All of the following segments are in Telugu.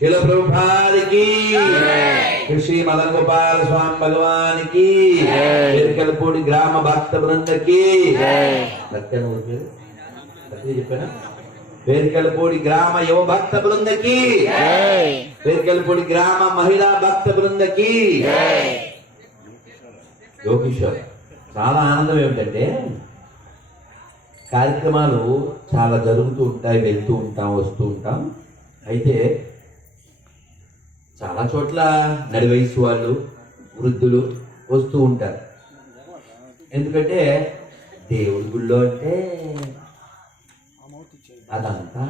शिल प्रभुपाद की, श्री मदन गोपाल स्वामी भगवान की, पेरकलपूడి ग्राम भक्त वृंद की, पेरकलपूడి ग्राम युव भक्त वृंद की, पेरकलपूడి ग्राम महिला भक्त वृंद की. యోగేశ్వర్ చాలా ఆనందం ఏమిటంటే కార్యక్రమాలు చాలా జరుగుతూ ఉంటాయి, వెళ్తూ ఉంటాం, వస్తూ ఉంటాం. అయితే చాలా చోట్ల నడి వయసు వాళ్ళు, వృద్ధులు వస్తూ ఉంటారు. ఎందుకంటే దేవుడి గుళ్ళో అంటే అదంతా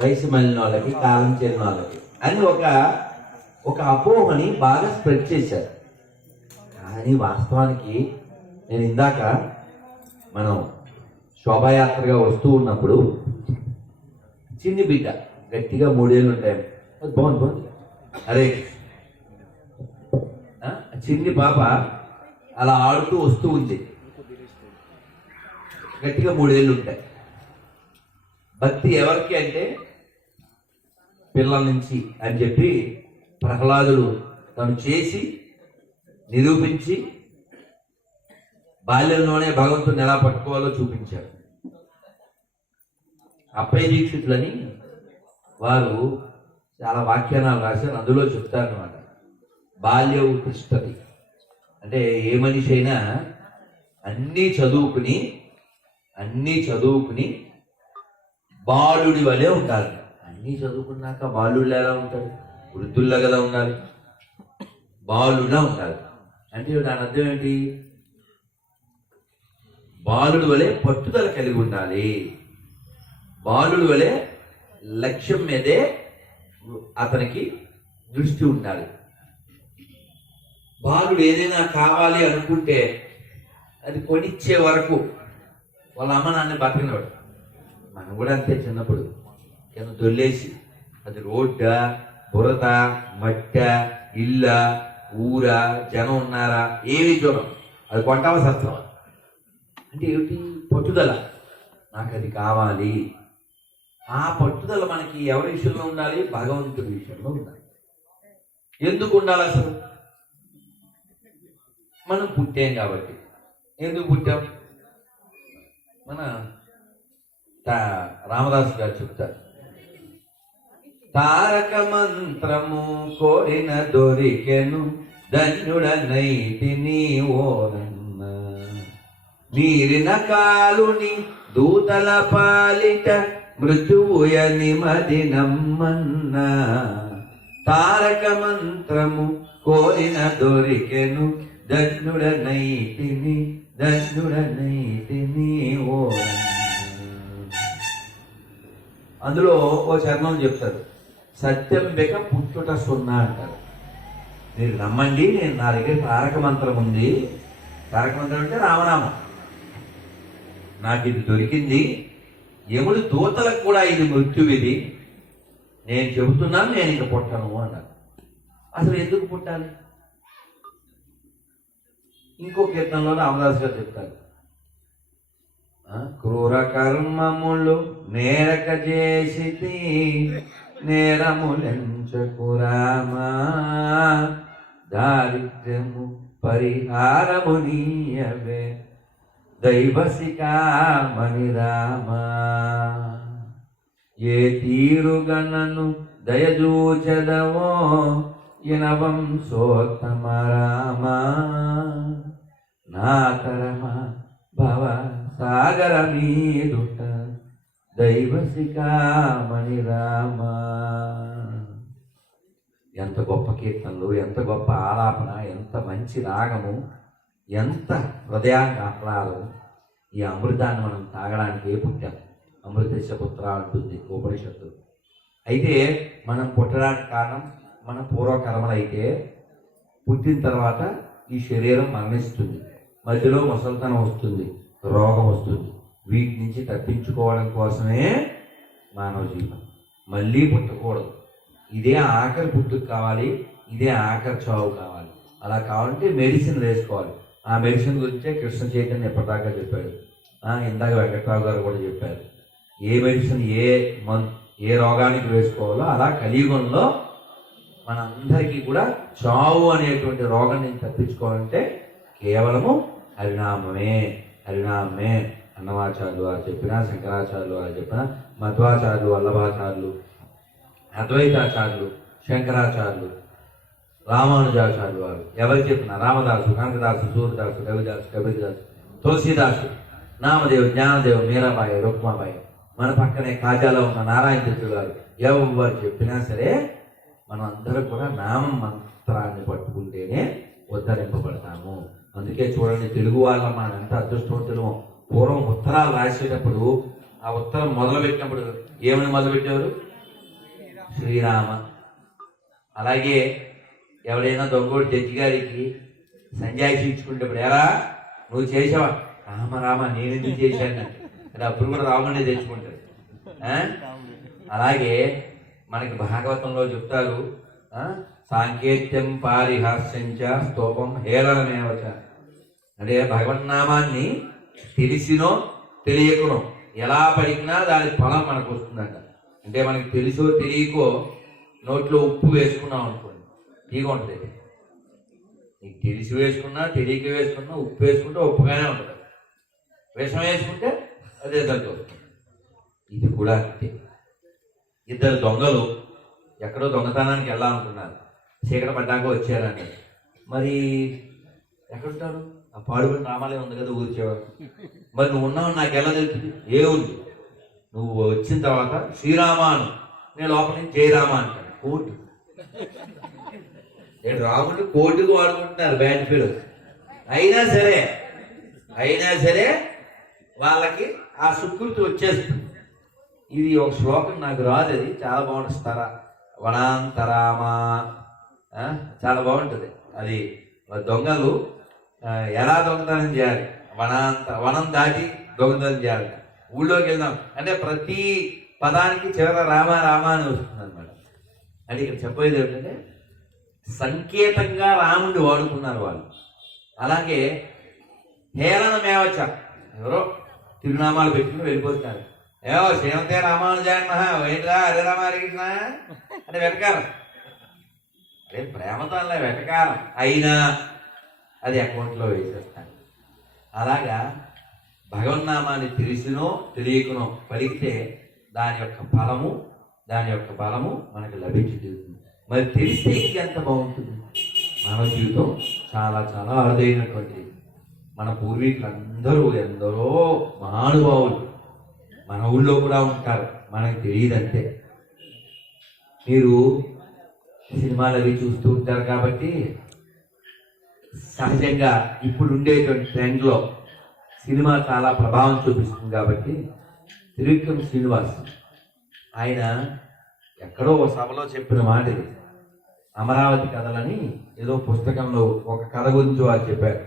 వయసు మళ్ళిన వాళ్ళకి, కాలం చెల్లిన వాళ్ళకి అని ఒక అపోహని బాగా స్ప్రెడ్ చేశారు. కానీ వాస్తవానికి నేను ఇందాక మనం శోభాయాత్రగా వస్తూ ఉన్నప్పుడు చిన్ని బిడ్డ, గట్టిగా 3 ఏళ్ళు ఉంటాయి, బాగుంది అరే చిన్ని పాప అలా ఆడుతూ వస్తూ ఉంది, గట్టిగా 3 ఏళ్ళు ఉంటాయి. భక్తి ఎవరికి అంటే పిల్లల నుంచి అని చెప్పి ప్రహ్లాదుడు తను చేసి నిరూపించి బాల్యంలోనే భగవంతుని ఎలా పట్టుకోవాలో చూపించారు. అప్పయ్య దీక్షితులని వారు చాలా వ్యాఖ్యానాలు రాశారు. అందులో చెప్తారనమాట, బాల్య ఉత్కృష్టతి అంటే ఏ మనిషి అయినా అన్నీ చదువుకుని బాలుడి వలె ఉంటారు. అన్నీ చదువుకున్నాక బాలుళ్ళు ఎలా ఉంటారు? వృద్ధుల్లో కదా ఉండాలి, బాలుడా ఉంటారు. అంటే దాని అర్థం ఏంటి? బాలుడి వలె పట్టుదల కలిగి ఉండాలి, బాలుడి వలె లక్ష్యం మీదే అతనికి దృష్టి ఉండాలి. బాలుడు ఏదైనా కావాలి అనుకుంటే అది కొనిచ్చే వరకు వాళ్ళ అమ్మ నాన్న బతికినవాడు. మనం కూడా అంతే, చిన్నప్పుడు కింద దొల్లేసి అది రోడ్డా, బురద, మట్ట, ఇల్ల, ఊరా, జనం ఉన్నారా, ఏమి చూడం, అది కొంటావా సత్వం. అంటే ఏమిటి? పట్టుదల, నాకు అది కావాలి. ఆ పట్టుదల మనకి ఎవరి విషయంలో ఉండాలి? భగవంతుడి విషయంలో ఉండాలి. ఎందుకు ఉండాలి? అసలు మనం పుట్టాం కాబట్టి. ఎందుకు పుట్టాం? మన రామదాసు గారు చెప్తారు, తారక మంత్రము కోరిన దొరికెను, ధన్యుడనైతిని ఓరన్న, నీరిన కాలుని దూతల పాలిట మృత్యుయని మది నమ్మన్న, తారక మంత్రము కోరిన దొరికెను, ధన్యుడనైతిని ఓరన్న. అందులో ఓ చరణం చెప్తారు, సత్యం బెక పుట్టుట సున్నా అంటారు. మీరు నమ్మండి, నా దగ్గర తారక మంత్రం ఉంది. తారక మంత్రం అంటే రామనామం. నాకు ఇది దొరికింది, యముడు దూతలకు కూడా ఇది మృత్యువిది, నేను చెబుతున్నాను, నేను ఇంక పుట్టను అన్నారు. అసలు ఎందుకు పుట్టాలి? ఇంకో కీర్తనలో రామదాస్ గారు చెప్తారు, క్రూర కర్మములు నేరక చేసితి, నేరములెంచకు రామా, దారిద్ర్యము పరిహారము నీయవే, దైవసికామణి రామా, ఏ తీరుగణను దయజూచదవో ఇనవంశోత్తమ రామా, నాతరమా భవ సాగర మీదుట దైవసికామణి రామా. ఎంత గొప్ప కీర్తనలు, ఎంత గొప్ప ఆలాపన, ఎంత మంచి రాగము, ఎంత హృదయానికి ఆహ్లాదం. ఈ అమృతాన్ని మనం తాగడానికి పుట్టాం. అమృతస్య పుత్ర అంటుంది ఉపనిషత్తు. అయితే మనం పుట్టడానికి కారణం మన పూర్వకర్మలైతే, పుట్టిన తర్వాత ఈ శరీరం మరణిస్తుంది, మధ్యలో ముసలితనం వస్తుంది, రోగం వస్తుంది. వీటి నుంచి తప్పించుకోవడం కోసమే మానవ జీవితం. మళ్ళీ పుట్టకూడదు, ఇదే ఆఖరి పుట్టుకు కావాలి, ఇదే ఆఖరి చావు కావాలి. అలా కావాలంటే మెడిసిన్ వేసుకోవాలి. ఆ మెడిసిన్ గురించే కృష్ణ చైతన్య ఎప్పటిదాకా చెప్పాడు. ఇందాక వెంకట్రావు గారు కూడా చెప్పారు. ఏ మెడిసిన్, ఏ ఏ రోగానికి వేసుకోవాలో అలా కలియుగంలో మనందరికీ కూడా చావు అనేటువంటి రోగం నుంచి తప్పించుకోవాలంటే కేవలము హరినామమే. హరినామమే అన్నమాచార్యులు వారు చెప్పిన, శంకరాచార్యులు వారు చెప్పిన, మధ్వాచార్యులు, వల్లభాచార్యులు, అద్వైతాచార్యులు, శంకరాచార్యులు, రామానుజాచార్యులు వారు ఎవరు చెప్పిన, రామదాసు, కనకదాసు, సూర్యదాసు, రవిదాసు, కబీర్దాసు, తులసీదాసు, నామదేవ్, జ్ఞానదేవ్, మీరాబాయి, రుక్మాబాయి, మన పక్కనే కాజాలో ఉన్న నారాయణ తీర్థు గారు ఎవరు చెప్పినా సరే మనం అందరూ కూడా నామ మంత్రాన్ని పట్టుకుంటేనే ఉద్ధరింపబడతాము. అందుకే చూడండి, తెలుగు వాళ్ళ మనం ఎంత అదృష్టవంతులమో. పూర్వం ఉత్తరాలు రాసేటప్పుడు ఆ ఉత్తరం మొదలుపెట్టినప్పుడు ఏమని మొదలుపెట్టేవారు? శ్రీరామ. అలాగే ఎవరైనా దొంగోడు జడ్జి గారికి సంజాయిషి ఇచ్చుకుంటేప్పుడు ఎలా నువ్వు చేసావా? రామ నేను ఎందుకు చేశాను అంటే అప్పుడు కూడా రాముడిని తెచ్చుకుంటారు. అలాగే మనకి భాగవతంలో చెప్తారు, సాంకేత్యం పారిహాస్యంచ స్తోపం హేళనమేవచ. అంటే భగవన్నామాన్ని తెలిసినో తెలియకునో ఎలా పలికినా దాని ఫలం మనకు వస్తుందంట. అంటే మనకి తెలుసో తెలియకో నోట్లో ఉప్పు వేసుకున్నాం అనుకోండి, తీగ ఉంటుంది. నీకు తెలిసి వేసుకున్నా తెలియక వేసుకున్నా ఉప్పు వేసుకుంటే ఉప్పుగానే ఉంటుంది. విషం వేసుకుంటే అదే తగ్గుతుంది. ఇది కూడా అంతే. ఇద్దరు దొంగలు ఎక్కడో దొంగతనానికి వెళ్ళాలనుకున్నారు. చీకట పడ్డాక వచ్చారంటే మరి ఎక్కడుంటారు? ఆ పాడుబడిన రామాలయం ఉంది కదా ఊరి చివరి. మరి నువ్వు ఉన్నావు నాకు ఎలా తెలుస్తుంది? ఏ ఉంది? నువ్వు వచ్చిన తర్వాత శ్రీరామాను, నేను లోపల నుంచి జయరామ అంటాను. కోర్టు నేను రాముడిని కోర్టుకు వాడుకుంటున్నారు బ్యాడ్ పేరు. అయినా సరే వాళ్ళకి ఆ సుకృతి వచ్చేస్తుంది. ఇది ఒక శ్లోకం నాకు రాదు, అది చాలా బాగుంటుంది. వనాంతరామా చాలా బాగుంటుంది. అది దొంగలు ఎలా దొంగతనం చేయాలి, వనం దాటి దొంగతనం చేయాలి. ఊళ్ళోకి వెళ్దాం అంటే ప్రతి పదానికి చివర రామ అని వస్తుంది అనమాట. అంటే ఇక్కడ చెప్పేది ఏమిటంటే సంకేతంగా రాముడిని వాడుకున్నారు వాళ్ళు. అలాగే హేళనమేవచ్చ, ఎవరో తిరునామాలు పెట్టుకుని వెళ్ళిపోతున్నారు. ఏవో శ్రీమతే రామానుజాయన్ మహా ఏంట్రా అరే రామాకృష్ణ అంటే వెటకారం. అదే ప్రేమతో అలా వెటకారం అయినా అది అకౌంట్లో వేసేస్తాను. అలాగా భగవన్నామాన్ని తెలిసినో తెలియకునో పలికితే దాని యొక్క బలము మనకు లభించి తీరుతుంది. మరి తెలిస్తే ఇది ఎంత బాగుంటుంది. మానవ జీవితం చాలా చాలా అరుదైనటువంటిది. మన పూర్వీకులందరూ ఎందరో మహానుభావులు మన ఊళ్ళో కూడా ఉంటారు, మనకు తెలియదంతే. మీరు సినిమాలు అవి చూస్తూ ఉంటారు కాబట్టి సహజంగా ఇప్పుడు ఉండేటువంటి ట్రెండ్లో సినిమా చాలా ప్రభావం చూపిస్తుంది. కాబట్టి త్రివిక్రమ్ శ్రీనివాస్ ఆయన ఎక్కడో ఒక సభలో చెప్పిన మాట ఇది. అమరావతి కథలని ఏదో పుస్తకంలో ఒక కథ గురించి వారు చెప్పారు.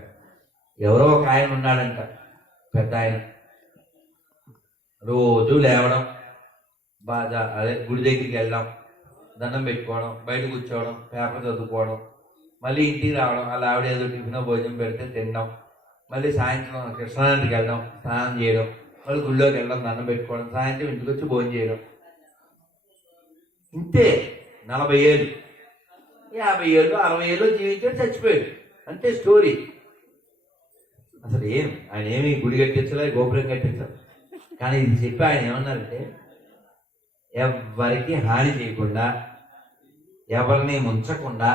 ఎవరో ఒక ఆయన ఉన్నాడంట, పెద్ద ఆయన. రోజు లేవడం, బాగా గుడి దగ్గరికి వెళ్ళడం, దండం పెట్టుకోవడం, బయట కూర్చోవడం, పేపర్ చదువుకోవడం, మళ్ళీ ఇంటికి రావడం, అలా ఆవిడ ఏదో టిఫిన్ భోజనం పెడితే తినడం, మళ్ళీ సాయంత్రం కృష్ణానదికి వెళ్ళడం, స్నానం చేయడం, మళ్ళీ గుళ్ళోకి వెళ్ళడం, దండం పెట్టుకోవడం, సాయంత్రం ఇంటికి వచ్చి భోజనం చేయడం. ఇంతే 40 ఏళ్ళు, 50 ఏళ్ళు, 60 ఏళ్ళు జీవించాడు, చచ్చిపోయాడు. అంతే స్టోరీ. అసలు ఆయన ఏమి గుడి కట్టించలే, గోపురం కట్టించాలి. కానీ ఇది చెప్పి ఆయన ఏమన్నారంటే ఎవరికి హాని చేయకుండా, ఎవరిని ముంచకుండా,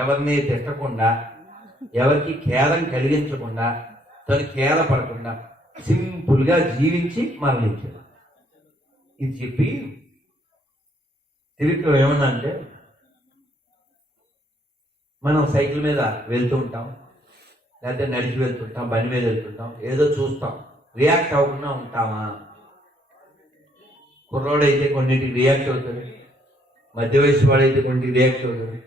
ఎవరిని తిట్టకుండా, ఎవరికి ఖేదం కలిగించకుండా, తను ఖేద పడకుండా సింపుల్గా జీవించి మరణించాడు. ఇది చెప్పి త్రివిక్రమ్ ఏమన్నా అంటే మనం సైకిల్ మీద వెళ్తూ ఉంటాం, లేకపోతే నడిచి వెళ్తుంటాం, బండి మీద వెళ్తుంటాం, ఏదో చూస్తాం, రియాక్ట్ అవ్వకుండా ఉంటామా? కుర్రోడైతే కొన్నింటికి రియాక్ట్ అవుతుంది, మధ్య వయసు వాడైతే కొన్నింటికి రియాక్ట్ అవుతుంది.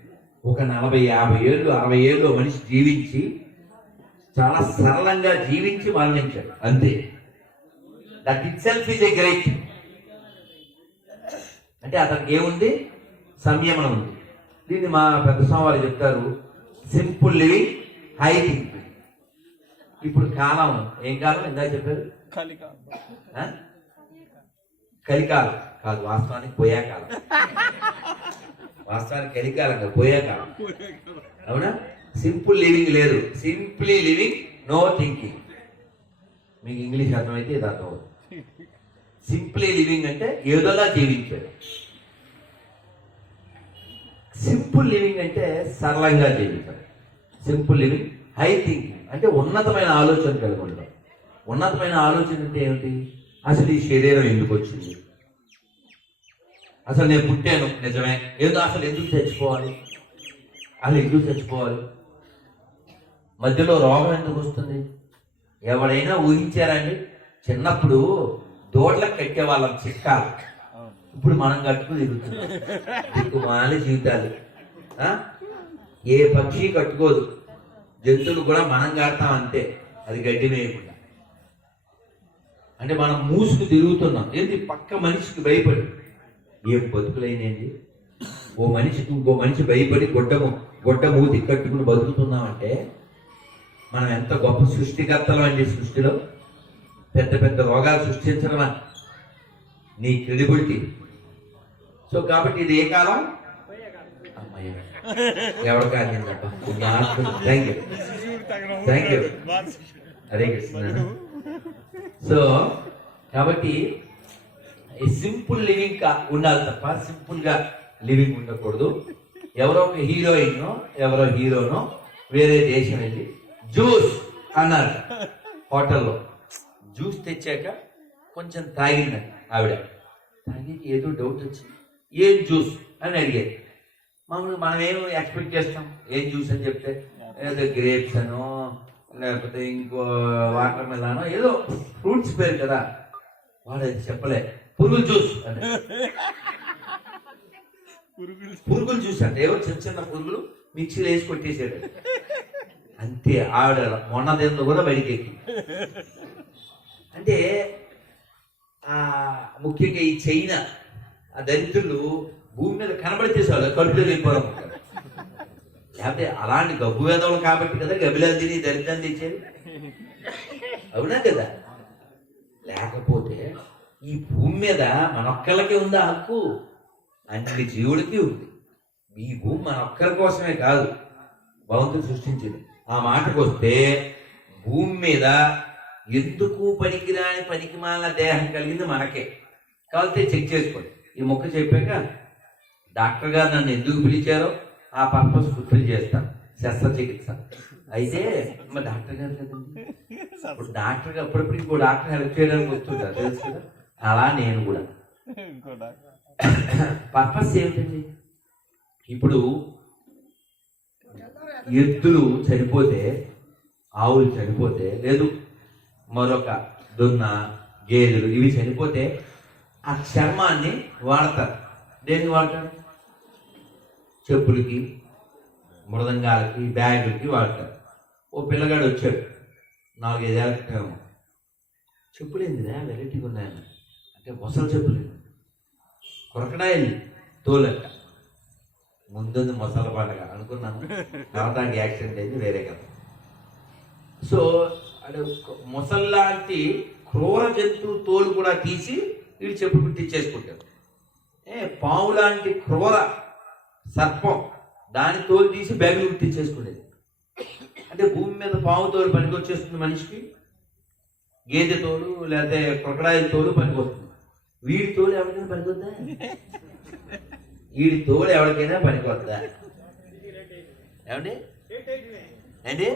ఒక 40, 50 ఏళ్ళు, 60 ఏళ్ళు మనిషి జీవించి చాలా సరళంగా జీవించి మరణించాడు. అంతే. That it self is a great. అంటే అతనికి ఏముంది? సంయమనం ఉంది. దీన్ని మా పెద్ద స్వామి చెప్తారు, సింపుల్ లివింగ్, హై థింకింగ్. ఇప్పుడు కాలం ఏం కాలం? ఇందాక చెప్పారు కలికాలం. కాదు, వాస్తవానికి పోయే కాలం. వాస్తవానికి కలికాలం కాదు, పోయే కాలం. అవునా? సింపుల్ లివింగ్ లేదు, సింప్లీ లివింగ్, నో థింకింగ్. మీకు ఇంగ్లీష్ అర్థమైతే ఇది అర్థమవుతుంది. సింప్లీ లివింగ్ అంటే ఏదోలా జీవించాడు. సింపుల్ లివింగ్ అంటే సరళంగా జీవించాడు. Simple living. హై థింకింగ్ అంటే ఉన్నతమైన ఆలోచన కలిగి ఉండడం. ఉన్నతమైన ఆలోచన అంటే ఏమిటి? అసలు ఈ శరీరం ఎందుకు వచ్చింది, అసలు నేను పుట్టాను నిజమే, ఏదో అసలు ఎందుకు చచ్చిపోవాలి, అసలు ఎందుకు చచ్చిపోవాలి, మధ్యలో రోగం ఎందుకు వస్తుంది, ఎవరైనా ఊహించారండి? చిన్నప్పుడు దోడ్లకు కట్టేవాళ్ళం చిక్కాలు, ఇప్పుడు మనం కట్టుకు తిరుగుతున్నాం. దిక్కుమాలి జీవితాలు. ఏ పక్షి కట్టుకోదు, జంతువులు కూడా మనం కడతాం అంతే, అది గడ్డి వేయకుండా. అంటే మనం మూసుకు తిరుగుతున్నాం. ఏంటి? పక్క మనిషికి భయపడి. ఏం బతుకులైనండి? ఓ మనిషికి ఇంకో మనిషి భయపడి గొడ్డ మూతి కట్టుకుని బతుకుతున్నామంటే మనం ఎంత గొప్ప సృష్టికర్తలం అండి. సృష్టిలో పెద్ద పెద్ద రోగాలు సృష్టించడమా నీ క్రెడిబిలిటీ. సో కాబట్టి ఇది ఏ కాలం? అమ్మాయి ఎవరు కానిందప్ప. Thank you Hare Krishna. So కాబట్టి సింపుల్ లివింగ్ ఉండాలి తప్ప సింపుల్ గా లివింగ్ ఉండకూడదు. ఎవరో ఒక హీరోయిన్ ఎవరో హీరోనో వేరే దేశం వెళ్ళి జ్యూస్ అన్నారు హోటల్లో. జ్యూస్ తెచ్చాక కొంచెం తాగిందండి ఆవిడ. తాగి ఏదో డౌట్ వచ్చింది, ఏం జ్యూస్ అని అడిగారు. మామూలుగా మనం ఏం ఎక్స్పెక్ట్ చేస్తాం? ఏం జ్యూస్ అని చెప్తే ఏదో గ్రేప్స్ అనో లేకపోతే ఇంకో వాటర్ మెలానో ఏదో ఫ్రూట్స్ పేరు కదా. వాడు అది చెప్పలే, పురుగుల జ్యూస్ అని. పురుగులు జ్యూస్ అంటే ఏవో చిన్న చిన్న పురుగులు మిక్సీలో వేసి కొట్టేసాడు అంతే. ఆవిడ మొన్నదేందో కూడా బయటికి ఎక్కి. అంటే ముఖ్యంగా ఈ చైనా ఆ దరిద్రులు భూమి మీద కనబడితే చాలు కడుపులో వెళ్ళిపోవడం. లేకపోతే అలాంటి గబ్బు వేదవులు కాబట్టి కదా గబిలాలు తిని దరిద్రం తెచ్చేది. అవునా కదా? లేకపోతే ఈ భూమి మీద మనొక్కళ్ళకే ఉందా హక్కు? అన్ని జీవుడికి ఉంది. ఈ భూమి మనొక్కరి కోసమే కాదు, భగవంతుడు సృష్టించింది. ఆ మాటకు వస్తే భూమి మీద ఎందుకు పనికిరాని పనికిమాలిన దేహం కలిగింది మనకే. కాబట్టి చెక్ చేసుకోండి. ఈ మొక్క చెప్పాక డాక్టర్ గారు నన్ను ఎందుకు పిలిచారో ఆ పర్పస్ ఫుల్ఫిల్ చేస్తాను, శస్త్రచికిత్స. అయితే మరి డాక్టర్ గారు కదండి, ఇప్పుడు డాక్టర్ గారు అప్పుడప్పుడు ఇంకో డాక్టర్ హెల్ప్ చేయడానికి వస్తుంటారు తెలుసు కదా. అలా నేను కూడా పర్పస్ ఏమిటండి? ఇప్పుడు ఎద్దులు చనిపోతే, ఆవులు చనిపోతే, లేదు మరొక దున్న గేదెలు ఇవి చనిపోతే ఆ చర్మాన్ని వాడతారు. దేనికి వాడతారు? చెప్పులకి, మృదంగాలకి, బ్యాగులకి వాడతారు. ఓ పిల్లగాడు వచ్చాడు 4-5 ఏళ్ళ క్రితం. చెప్పులు ఏందిరా వెరైటీగా ఉన్నాయన్న అంటే మొసలు చెప్పులు, కొరకడాయిలు తోలట. ముందుంది మొసల పండుగ అనుకున్నాను, తర్వాత యాక్సిడెంట్ అయింది, వేరే కదా. సో అంటే మొసల్లాంటి క్రూర జంతువు తోలు కూడా తీసి వీళ్ళు చెప్పు కుట్టించేసుకుంటారు. పావు లాంటి క్రూర సర్పం దాని తోలు తీసి బ్యాగులు కుట్టించేసుకునేది. అంటే భూమి మీద పావు తోలు పనికి వచ్చేస్తుంది మనిషికి, గేదె తోలు లేకపోతే క్రొకడాయిల తోలు పనికి వస్తుంది. వీడి తోలు ఎవరికైనా పనికొద్దా? వీడి తోలు ఎవరికైనా పనికొద్దా? ఏమండి అంటే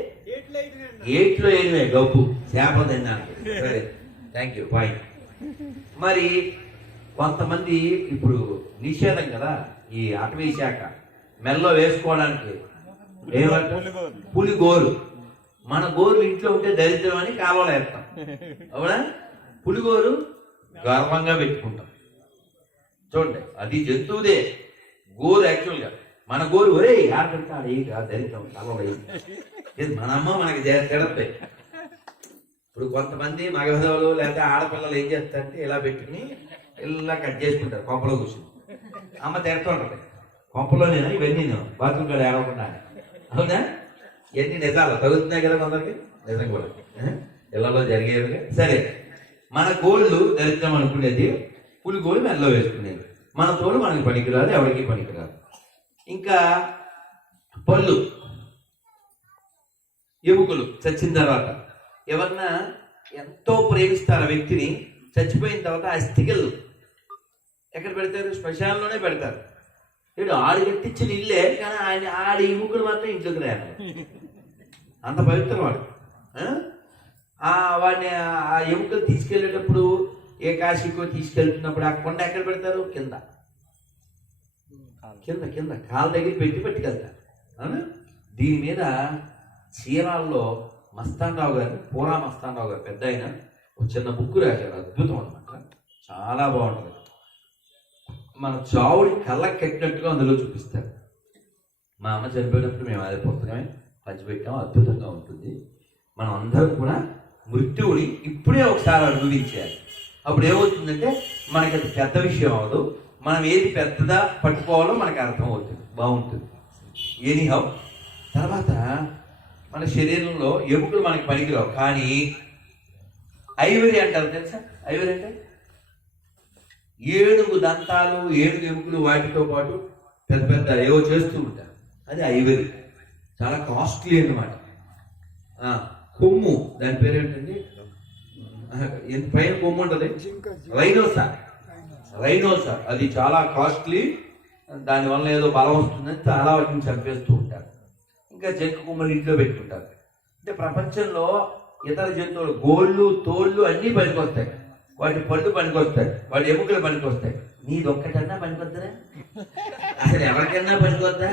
8లో 8 గప్పు చేప తిన్నాను. సరే, థ్యాంక్ యూ, పాయింట్. మరి కొంతమంది ఇప్పుడు నిషేధం కదా ఈ అటవీ శాఖ, మెల్లో వేసుకోవడానికి ఏమంటారు? పులిగోరు. మన గోరు ఇంట్లో ఉంటే దరిద్రం అని కాలువలో వేస్తాం, అవునా? పులిగోరు గర్వంగా పెట్టుకుంటాం. చూడండి, అది జంతువుదే గోరు. యాక్చువల్గా మన గోరు ఒరే ఆడతాడు, ఏ దరిద్రం కాలువలో. మన అమ్మ మనకి తిడతాయి. ఇప్పుడు కొంతమంది మగధవులు లేకపోతే ఆడపిల్లలు ఏం చేస్తారంటే ఇలా పెట్టుకుని ఇలా కట్ చేసుకుంటారు కొంపలో కూర్చుని. అమ్మ తిడుతుంటది, కొంపలో నేను ఇవన్నీ బాత్రూమ్ కాడ ఏడవకుండా. అవునా? ఇవన్నీ నిజాలు తగులుతున్నాయి కదా కొందరికి, నిజం కూడా ఇళ్లలో జరిగేవిగా. సరే, మన గోళ్ళు దరిద్రం అనుకునేది పులిగోలు మెల్ల వేసుకునేది. మన తోలు మనకి పనికిరాదు, ఎవరికి పనికిరాదు. ఇంకా పళ్ళు, ఎముకలు చచ్చిన తర్వాత ఎవరన్నా ఎంతో ప్రేమిస్తారు ఆ వ్యక్తిని, చచ్చిపోయిన తర్వాత అస్థికలు ఎక్కడ పెడతారు? శ్మశానంలోనే పెడతారు. ఇప్పుడు ఆడు కట్టించిన ఇల్లే, కానీ ఆయన ఆడి ఎముకలు మాత్రం ఇంట్లోకి రాను. అంత పవిత్రం వాడు. వాడిని ఆ ఎముకలు తీసుకెళ్ళేటప్పుడు ఏ కాశీకో తీసుకెళ్తున్నప్పుడు ఆ కొండ ఎక్కడ పెడతారు? కింద కింద కింద కాళ్ళ దగ్గర పెట్టి పట్టుకెళ్తారు. అవునా? దీని మీద చీరాల్లో మస్తానరావు గారు, పూరా మస్తానరావు గారు పెద్ద ఆయన ఒక చిన్న బుక్ రాశారు. అద్భుతం అనమాట, చాలా బాగుంటుంది. మన చావుడి కళ్ళకి కట్టినట్టుగా అందులో చూపిస్తారు. మా అమ్మ చనిపోయినప్పుడు మేము అదే పుస్తకమే పంచిపెట్టాం. అద్భుతంగా ఉంటుంది. మనం అందరం కూడా మృత్యువుని ఇప్పుడే ఒకసారి అనుభవించాలి. అప్పుడు ఏమవుతుందంటే మనకి అది పెద్ద విషయం అవదు. మనం ఏది పెద్దదా పట్టుకోవాలో మనకు అర్థం అవుతుంది, బాగుంటుంది. ఎనీహౌ, తర్వాత మన శరీరంలో ఎముకలు మనకి పనికిరావు, కానీ ఐవరీ అంటారు తెలుసా? ఐవరీ అంటే 7 దంతాలు, 7 ఎముకలు, వాటితో పాటు పెద్ద పెద్ద ఏవో చేస్తూ ఉంటారు. అది ఐవరీ, చాలా కాస్ట్లీ అన్నమాట. కొమ్ము, దాని పేరు ఏంటండి? పైన కొమ్ము ఉంటుంది, రైనోసా. అది చాలా కాస్ట్లీ. దానివల్ల ఏదో బలం వస్తుందని చాలా వాటిని చంపేస్తూ ఉంటారు. ఇంకా జంకు కొమ్మలు ఇంట్లో పెట్టుకుంటారు. అంటే ప్రపంచంలో ఇతర జంతువులు గోళ్ళు, తోళ్ళు అన్నీ పనికొస్తాయి. వాటి పళ్ళు పనికొస్తాయి, వాటి ఎముకలు పనికొస్తాయి. నీది ఒక్కటన్నా పనికొద్దా? అసలు ఎవరికన్నా పనికొద్దా?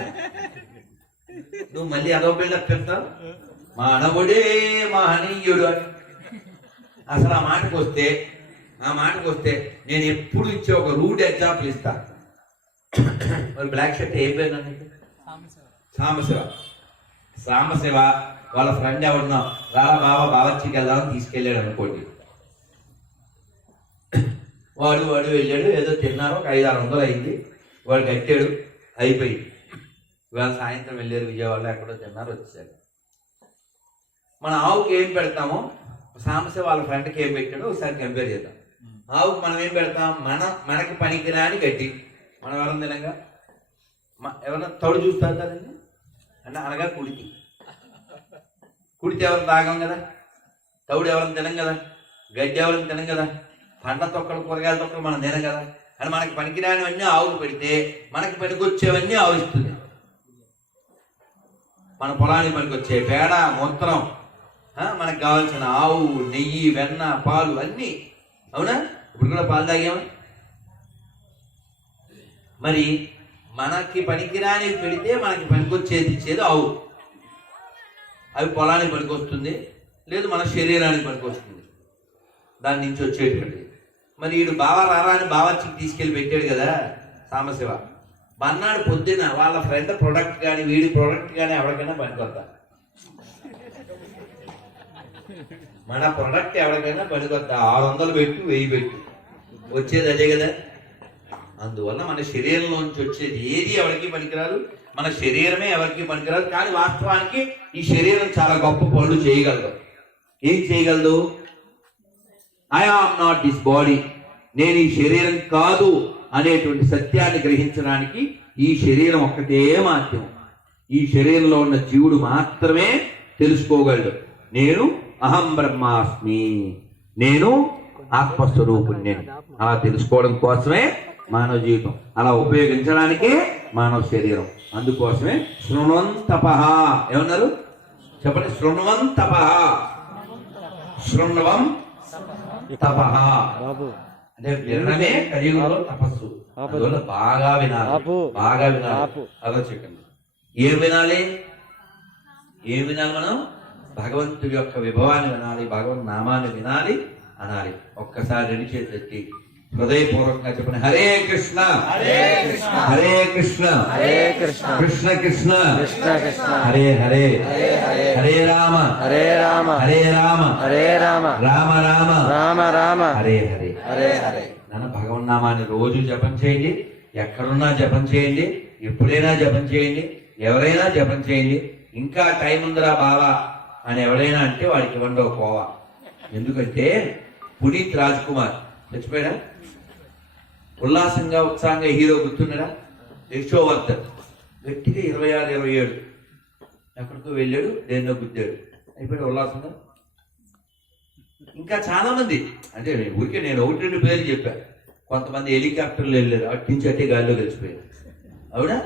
నువ్వు మళ్ళీ అదో బిల్డప్ చెప్తావు, మానవుడే మహనీయుడు అని. అసలు ఆ మాటకు వస్తే నేను ఎప్పుడు ఇచ్చే ఒక రూడ్ ఎగ్జాంపుల్ ఇస్తా. మరి బ్లాక్ షర్ట్ ఏం పేరు నన్ను? సాంబశివ వాళ్ళ ఫ్రెండ్ ఎవరున్నా రాలా బాబా బావర్చికి వెళ్దామని తీసుకెళ్ళాడు అనుకోండి. వాడు వెళ్ళాడు, ఏదో తిన్నారు, ఒక 500-600 అయింది. వాడు కట్టాడు, అయిపోయింది. ఇవాళ సాయంత్రం వెళ్ళారు విజయవాడలో, ఎక్కడో తిన్నారు, వచ్చేసారు. మన ఆవుకి ఏం పెడతామో సాంబశివ వాళ్ళ ఫ్రెండ్కి ఏం పెట్టాడో ఒకసారి కంపేర్ చేద్దాం. ఆవుకి మనం ఏం పెడతాం? మనకి పనికిరాని గడ్డి. మనం ఎవరైనా తినగా ఎవరైనా తౌడు చూస్తారు కదండి, అంటే అనగా కుడితే ఎవరు తాగం కదా, తౌడు ఎవరిని తినం కదా, గడ్డి ఎవరిని తినం కదా, పండ్ల తొక్కలు, కూరగాయల తొక్కలు మనం తినం కదా. అని మనకి పనికిరానివన్నీ ఆవుకు పెడితే మనకి పనికొచ్చేవన్నీ ఆవు ఇస్తుంది. మన పొలానికి పనికొచ్చే పేడ, మూత్రం, మనకు కావాల్సిన ఆవు నెయ్యి, వెన్న, పాలు అన్నీ. అవునా? ఇప్పుడు కూడా పాలు తాగామా? మరి మనకి పనికిరానివి పెడితే మనకి పనికొచ్చేది ఇచ్చేది ఆవు. అవి పొలానికి పనికొస్తుంది, లేదు మన శరీరానికి పనికొస్తుంది, దాని నుంచి వచ్చేటువంటిది. మరి వీడు బావ రారా అని బావర్చికి తీసుకెళ్ళి పెట్టాడు కదా సాంబశివ. మన్నాడు పొద్దున వాళ్ళ ఫ్రెండ్ ప్రొడక్ట్ కానీ వీడి ప్రొడక్ట్ కానీ ఎవరికైనా పనికొద్దా? మన ప్రొడక్ట్ ఎవరికైనా పనికొద్దా? 600 పెట్టు, 1000 పెట్టు, వచ్చేది అదే కదా. అందువల్ల మన శరీరంలోంచి వచ్చేది ఏది ఎవరికి పనికిరాదు, మన శరీరమే ఎవరికి పనికిరాదు. కానీ వాస్తవానికి ఈ శరీరం చాలా గొప్ప పనులు చేయగలదు. ఏం చేయగలదు? I am not this body, నేను ఈ శరీరం కాదు అనేటువంటి సత్యాన్ని గ్రహించడానికి ఈ శరీరం ఒక్కటే మాధ్యమం. ఈ శరీరంలో ఉన్న జీవుడు మాత్రమే తెలుసుకోగలడు, నేను అహం బ్రహ్మాస్మి, నేను ఆత్మస్వరూపుణ్ణి. అలా తెలుసుకోవడం కోసమే మానవ జీవితం, అలా ఉపయోగించడానికే మానవ శరీరం. అందుకోసమే శృణ్వంతపః ఏమన్నారు చెప్పండి? శృణ్వంతపః, శృణ్వం తపః అంటే వినడమే కలియుగంలో తపస్సు. అందువల్ల బాగా వినాలి, బాగా వినాలి. అలా చెప్పండి. ఏం వినాలి? మనం భగవంతుడి యొక్క విభవాన్ని వినాలి, భగవన్ నామాన్ని వినాలి, అనాలి. ఒక్కసారి 2 చేతులు ఎత్తి హృదయపూర్వకంగా చెప్పండి, హరే కృష్ణ హరే కృష్ణ హరే కృష్ణ హరే కృష్ణ కృష్ణ కృష్ణ కృష్ణ కృష్ణ హరే హరే హరే రామ హరే రామ హరే రామ హరే రామ రామ రామ రామ రామ హరే హరే హరే హరే. నన్ను భగవన్నామాన్ని రోజు జపం చేయండి, ఎక్కడున్నా జపం చేయండి, ఎప్పుడైనా జపం చేయండి, ఎవరైనా జపం చేయండి. ఇంకా టైం ఉందిరా బావా అని ఎవరైనా అంటే వాడికి ఇవ్వండి ఒక కోవా. ఎందుకంటే పునీత్ రాజ్ కుమార్ చచ్చిపోయాడా? ఉల్లాసంగా ఉత్సాహంగా హీరో గుర్తున్నాడా? యశోవర్ధన్ గట్టిగా 26, 27 ఎక్కడికో వెళ్ళాడు, దేన్నో గుద్దాడు, అయిపోయాడు ఉల్లాసంగా. ఇంకా చాలా మంది, అంటే ఊరికే నేను 1-2 పేర్లు చెప్పాను. కొంతమంది హెలికాప్టర్లు వెళ్ళారు, అటు నుంచి అట్టే గాల్లో గడిచిపోయారు. అవునా?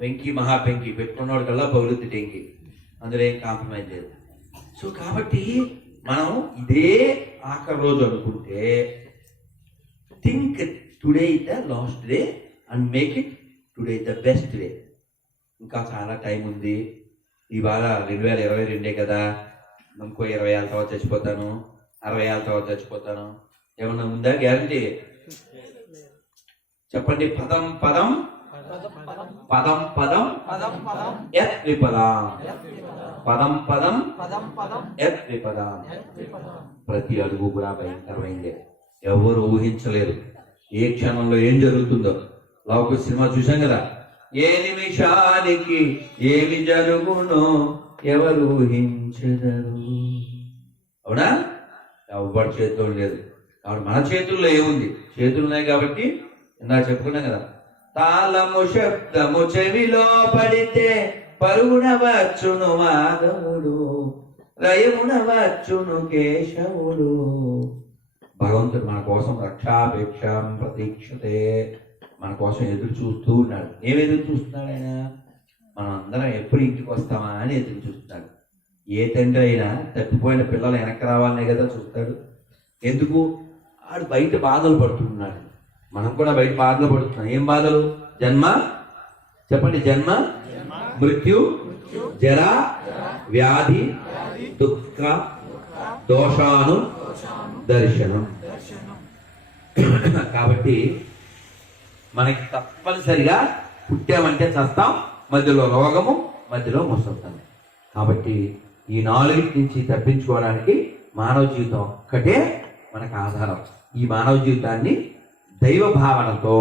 పెంకి మహా పెంకి పెట్టుకున్నవాడు కల్లా పగులుద్ది టెంకి, అందులో ఏం కాంప్రమైజ్ లేదు. సో కాబట్టి మనం ఇదే ఆఖరి రోజు అనుకుంటే, think today is the last day and make it today the best day. ఇంకా చాలా టైం ఉంది. ఇవాళ 2022 కదా, ఇంకో 20 ఏళ్ళ తర్వాత చచ్చిపోతాను, 60 ఏళ్ళ తర్వాత చచ్చిపోతాను, ఏమన్నా ఉందా గ్యారంటీ? చెప్పండి. పదం పదం పదం పదం యత్ విపదాం, పదం పదం యత్ విపదాం. ప్రతి అడుగు కూడా భయంకరమైందే, ఎవరు ఊహించలేరు ఏ క్షణంలో ఏం జరుగుతుందో. లౌకిక సినిమా చూసాం కదా, ఏ నిమిషానికి ఏమి జరుగునో ఎవరు ఊహించరు. అవునా? ఎవరి చేతిలో లేదు. కాబట్టి మన చేతుల్లో ఏముంది? చేతులు ఉన్నాయి కాబట్టి ఇందాక చెప్పుకున్నాం కదా, తాళము శబ్దము చెవిలో పడితే పరుగున వచ్చును మాధవుడు, రయమున వచ్చును కేశవుడు. భగవంతుడు మన కోసం రక్షాపేక్షం ప్రతీక్షతే, మన కోసం ఎదురు చూస్తూ ఉన్నాడు. ఏం ఎదురు చూస్తున్నాడు ఆయన? మనం అందరం ఎప్పుడు ఇంటికి వస్తామా అని ఎదురు చూస్తున్నాడు. ఏ తండ్రి అయినా తప్పిపోయిన పిల్లలు వెనక్కి రావాలనే కదా చూస్తాడు. ఎందుకు? ఆడు బయట బాధలు పడుతున్నాడు, మనం కూడా బయట బాధలు పడుతున్నాం. ఏం బాధలు? జన్మ, చెప్పండి. జన్మ, మృత్యు, జర, వ్యాధి, దుఃఖ, దోషాను దర్శనం. కాబట్టి మనకి తప్పనిసరిగా పుట్టామంటే చస్తాం, మధ్యలో రోగము, మధ్యలో ముసలుతాం. కాబట్టి ఈ 4 నుంచి తప్పించుకోవడానికి మానవ జీవితం ఒక్కటే మనకు ఆధారం. ఈ మానవ జీవితాన్ని దైవ భావనతో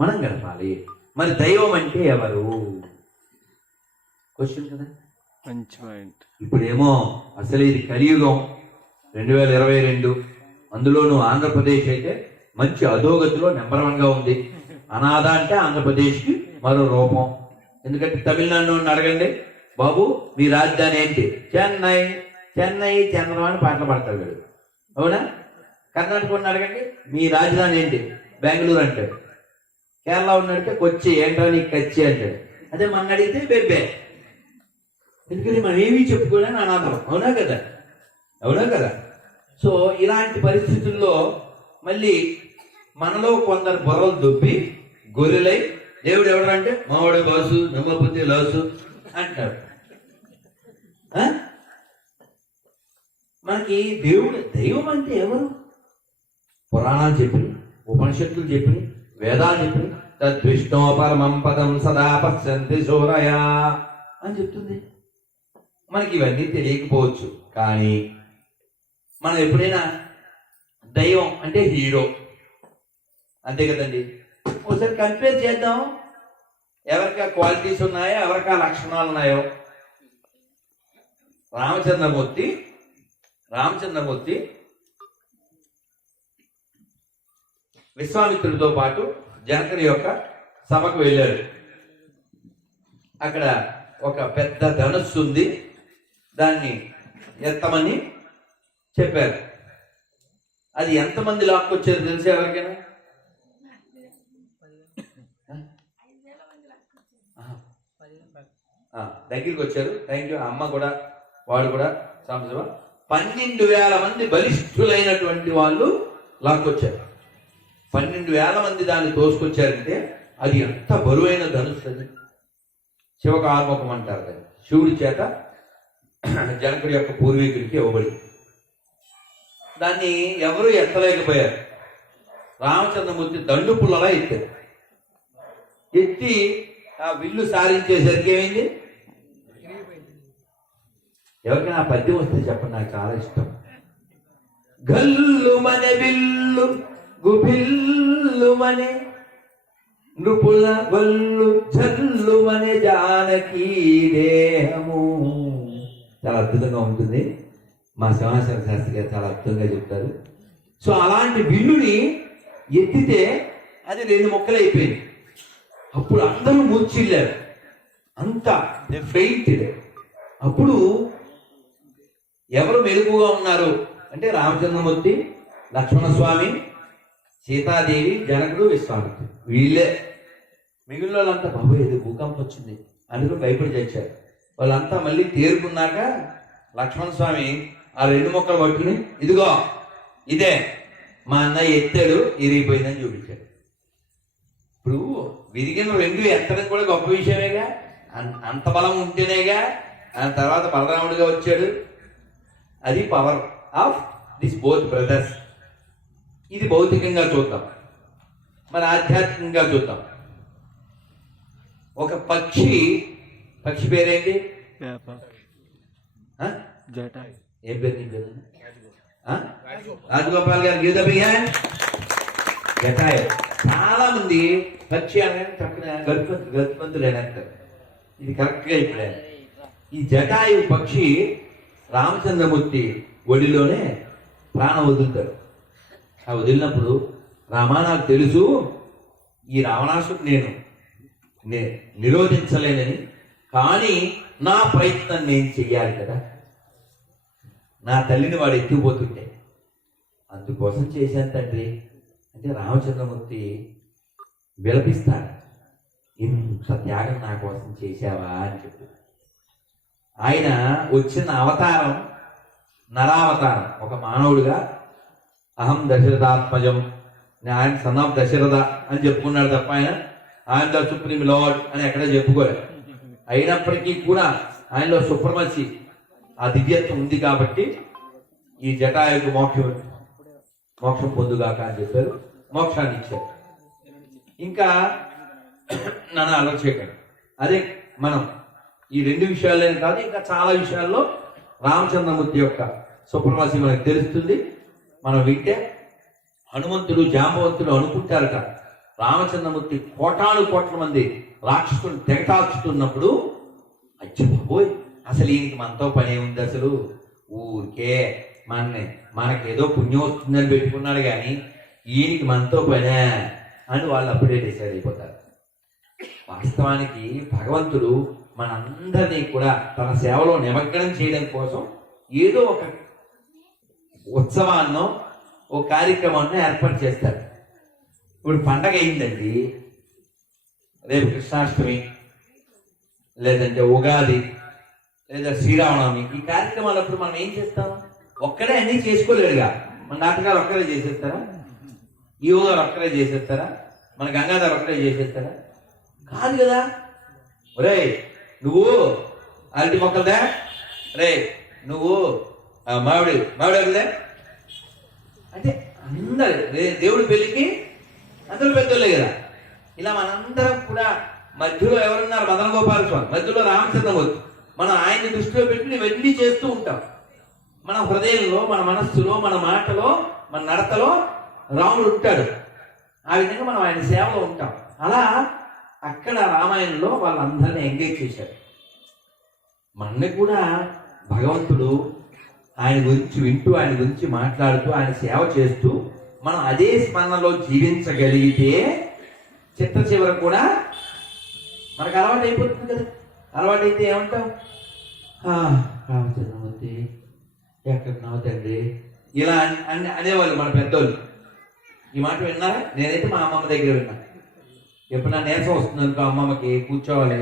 మనం గడపాలి. మరి దైవం అంటే ఎవరు? క్వశ్చన్ కదా. మంచి పాయింట్. ఇప్పుడేమో అసలు ఇది కలియుగం 2022, అందులోనూ ఆంధ్రప్రదేశ్ అయితే మంచి అధోగతిలో నెంబర్ 1గా ఉంది. అనాథ అంటే ఆంధ్రప్రదేశ్కి మరో రూపం. ఎందుకంటే తమిళనాడు అడగండి, బాబు మీ రాజధాని ఏంటి? చెన్నై. చెన్నై చంద్రం అని పాటలు పాడతాడు వీడు. అవునా? కర్ణాటక ఉన్న అడగండి, మీ రాజధాని ఏంటి? బెంగళూరు అంటాడు. కేరళ ఉన్నడితే కొచ్చి, ఏంటో నీకు కచ్చి అంటాడు. అదే మన అడిగితే బెబ్బే. ఎందుకంటే మనం ఏమీ చెప్పుకోలేని అనాథం. అవునా కదా? అవునా కదా? సో ఇలాంటి పరిస్థితుల్లో మళ్ళీ మనలో కొందరు బొరలు దొబ్బి గొర్రెలై దేవుడు ఎవడంటే మావాడు బాసు, నమ్మపోతే లాసు అంటాడు. మనకి దేవుడు దైవం అంటే ఎవరు? పురాణాలు చెప్పి, ఉపనిషత్తులు చెప్పి, వేదాలు చెప్పి, తద్విష్ణో పరమం పదం సదా పశ్యంతి శూరయా అని చెప్తుంది. మనకి ఇవన్నీ తెలియకపోవచ్చు, కానీ మనం ఎప్పుడైనా దైవం అంటే హీరో అంతే కదండి. ఒకసారి కంపేర్ చేద్దాం, ఎవరికి క్వాలిటీస్ ఉన్నాయో, ఎవరికి లక్షణాలు ఉన్నాయో. రామచంద్రమూర్తి విశ్వామిత్రుడితో పాటు జనకుడి యొక్క సభకు వెళ్ళారు. అక్కడ ఒక పెద్ద ధనుస్సు ఉంది, దాన్ని ఎత్తమని చెప్పారు. అది ఎంతమంది లాక్కొచ్చారు తెలిసి ఎవరికైనా? దగ్గరికి వచ్చారు. Thank you. అమ్మ కూడా, వాడు కూడా సంవత్సరం 12,000 మంది బలిష్ఠులైనటువంటి వాళ్ళు లాక్కొచ్చారు. 12,000 మంది దాన్ని తోసుకొచ్చారంటే అది ఎంత బరువైన ధనుస్సు. అది శివకార్ముకం అంటారు కదా, శివుడి చేత జనకుడి యొక్క పూర్వీకుడికి ఇవ్వబడి. దాన్ని ఎవరు ఎత్తలేకపోయారు. రామచంద్రమూర్తి దండు పుల్లలా ఎత్తారు. ఎత్తి ఆ విల్లు సారించేసరికి ఏమైంది? ఎవరికైనా పద్యం వస్తే చెప్పండి, నాకు చాలా ఇష్టం. గల్లు మనే విల్లు గుభిల్లు మనే నృపుల వల్లు జల్లు మనే జానకీ దేహము. చాలా అద్భుతంగా ఉంటుంది. మా శివనాశన శాస్త్రి గారు చాలా అద్భుతంగా చెప్తారు. సో అలాంటి విల్లుని ఎత్తితే అది 2 ముక్కలు అయిపోయింది. అప్పుడు అందరూ మూర్చిల్లారు, అంతా ఫెయింట్. అప్పుడు ఎవరు మెలుగుగా ఉన్నారు అంటే రామచంద్రమూర్తి, లక్ష్మణస్వామి, సీతాదేవి, జనకుడు, విశ్వామిత్రుడు. వీళ్ళే. మిగిలిన వాళ్ళంతా బాబు ఏదో భూకంపం వచ్చింది అందుకు భయపడి చచ్చారు. వాళ్ళంతా మళ్ళీ తేరుకున్నాక లక్ష్మణస్వామి ఆ 2 ముక్కలు పట్టుకుని, ఇదిగో ఇదే మా అన్నయ్య ఎత్తాడు, ఇరిగిపోయిందని చూపించాడు. ఇప్పుడు విరిగిన 2 ఎత్తడం కూడా గొప్ప విషయమేగా. అంత బలం ఉంటేనేగా ఆ తర్వాత బలరాముడిగా వచ్చాడు. అది power of this both brothers. ఇది భౌతికంగా చూద్దాం. మరి ఆధ్యాత్మికంగా చూద్దాం. ఒక పక్షి పేరేంటి? ఏం పేరు నీ పేరు? రాజగోపాల్ గారు give the big hand. Jatayu. చాలా మంది పక్షి అనగానే చక్కగా గరుత్మంతుడు అని అంటారు. ఇది కరెక్ట్ గా ఇప్పుడు ఈ జటాయు పక్షి రామచంద్రమూర్తి ఒడిలోనే ప్రాణం వదులుతాడు. ఆ వదిలినప్పుడు రామా నాకు తెలుసు ఈ రావణాసుడు నేను నిరోధించలేనని, కానీ నా ప్రయత్నం నేను చెయ్యాలి కదా, నా తల్లిని వాడు ఎత్తుకుపోతుంటే అందుకోసం చేశాను తండ్రి అంటే రామచంద్రమూర్తి విలపిస్తాడు, ఇంత త్యాగం నా కోసం చేశావా అని చెప్పి. ఆయన వచ్చిన అవతారం నరావతారం. ఒక మానవుడిగా అహం దశరథాత్మజం, ఆయన సన్ ఆఫ్ దశరథ అని చెప్పుకున్నాడు తప్ప ఆయన ద సుప్రీం లార్డ్ అని ఎక్కడ చెప్పుకోలేదు. అయినప్పటికీ కూడా ఆయనలో సుప్రమసి ఆ దివ్యత్వం ఉంది కాబట్టి ఈ జటాయుకు మోక్షం పొందుగాక అని చెప్పారు, మోక్షాన్ని ఇచ్చారు. ఇంకా నన్ను ఆలోచించకండి. అదే మనం ఈ 2 విషయాలనే కాదు ఇంకా చాలా విషయాల్లో రామచంద్రమూర్తి యొక్క సుప్రమసి మనకు తెలుస్తుంది. మనం వింటే హనుమంతుడు జాంబవంతుడు అనుకుంటారట రామచంద్రమూర్తి కోట్ల మంది రాక్షసులు తెగటాచుతున్నప్పుడు, అచ్చి బాబోయ్ అసలు ఈయనకి మనతో పని ఉంది, అసలు ఊరికే మనకేదో పుణ్యం వస్తుందని పెట్టుకున్నాడు కానీ ఈయనకి మనతో పనే అని వాళ్ళు అప్పుడే డిసైడ్ అయిపోతారు. వాస్తవానికి భగవంతుడు మనందరినీ కూడా తన సేవలో నిమగ్నం చేయడం కోసం ఏదో ఒక ఉత్సవాన్నో ఓ కార్యక్రమాన్ని ఏర్పాటు చేస్తారు. ఇప్పుడు పండగ అయిందండి, రేపు కృష్ణాష్టమి లేదంటే ఉగాది లేదా శ్రీరామనవమి, ఈ కార్యక్రమాలప్పుడు మనం ఏం చేస్తాం? ఒక్కడే అన్నీ చేసుకోలేడుగా. మన నాటకాలు ఒక్కరే చేసేస్తారా? ఈవో గారు ఒక్కరే చేసేస్తారా? మన గంగాధర్ ఒక్కరే చేసేస్తారా? కాదు కదా. ఒరే నువ్వు అరటి మొక్కలదా, రే నువ్వు మామిడి ఆకులదా అంటే అందరు దేవుడి పెళ్లికి అందరూ పెద్దోళ్ళే కదా. ఇలా మనందరం కూడా మధ్యలో ఎవరున్నారు? మదన గోపాల స్వామి, మధ్యలో రామచంద్రమూర్తి. మనం ఆయన్ని దృష్టిలో పెట్టి ఇవన్నీ చేస్తూ ఉంటాం. మన హృదయంలో, మన మనస్సులో, మన మాటలో, మన నడతలో రాముడు ఉంటాడు. ఆ విధంగా మనం ఆయన సేవలో ఉంటాం. అలా అక్కడ రామాయణంలో వాళ్ళందరినీ ఎంగేజ్ చేశారు. మనని కూడా భగవంతుడు ఆయన గురించి వింటూ, ఆయన గురించి మాట్లాడుతూ, ఆయన సేవ చేస్తూ మనం అదే స్మరణలో జీవించగలిగితే చిట్ట చివర కూడా మనకు అలవాటు అయిపోతుంది కదా. అలవాటు అయితే ఏమంటాం? రామచంద్రమూర్తి ఎక్కడున్నావు తండ్రి, ఇలా అనేవాళ్ళు మన పెద్దోళ్ళు. ఈ మాట విన్నారా? నేనైతే మా అమ్మమ్మ దగ్గర విన్నా. ఎప్పుడు నా నీరసం వస్తుంది అనుకో అమ్మమ్మకి, కూర్చోవాలి,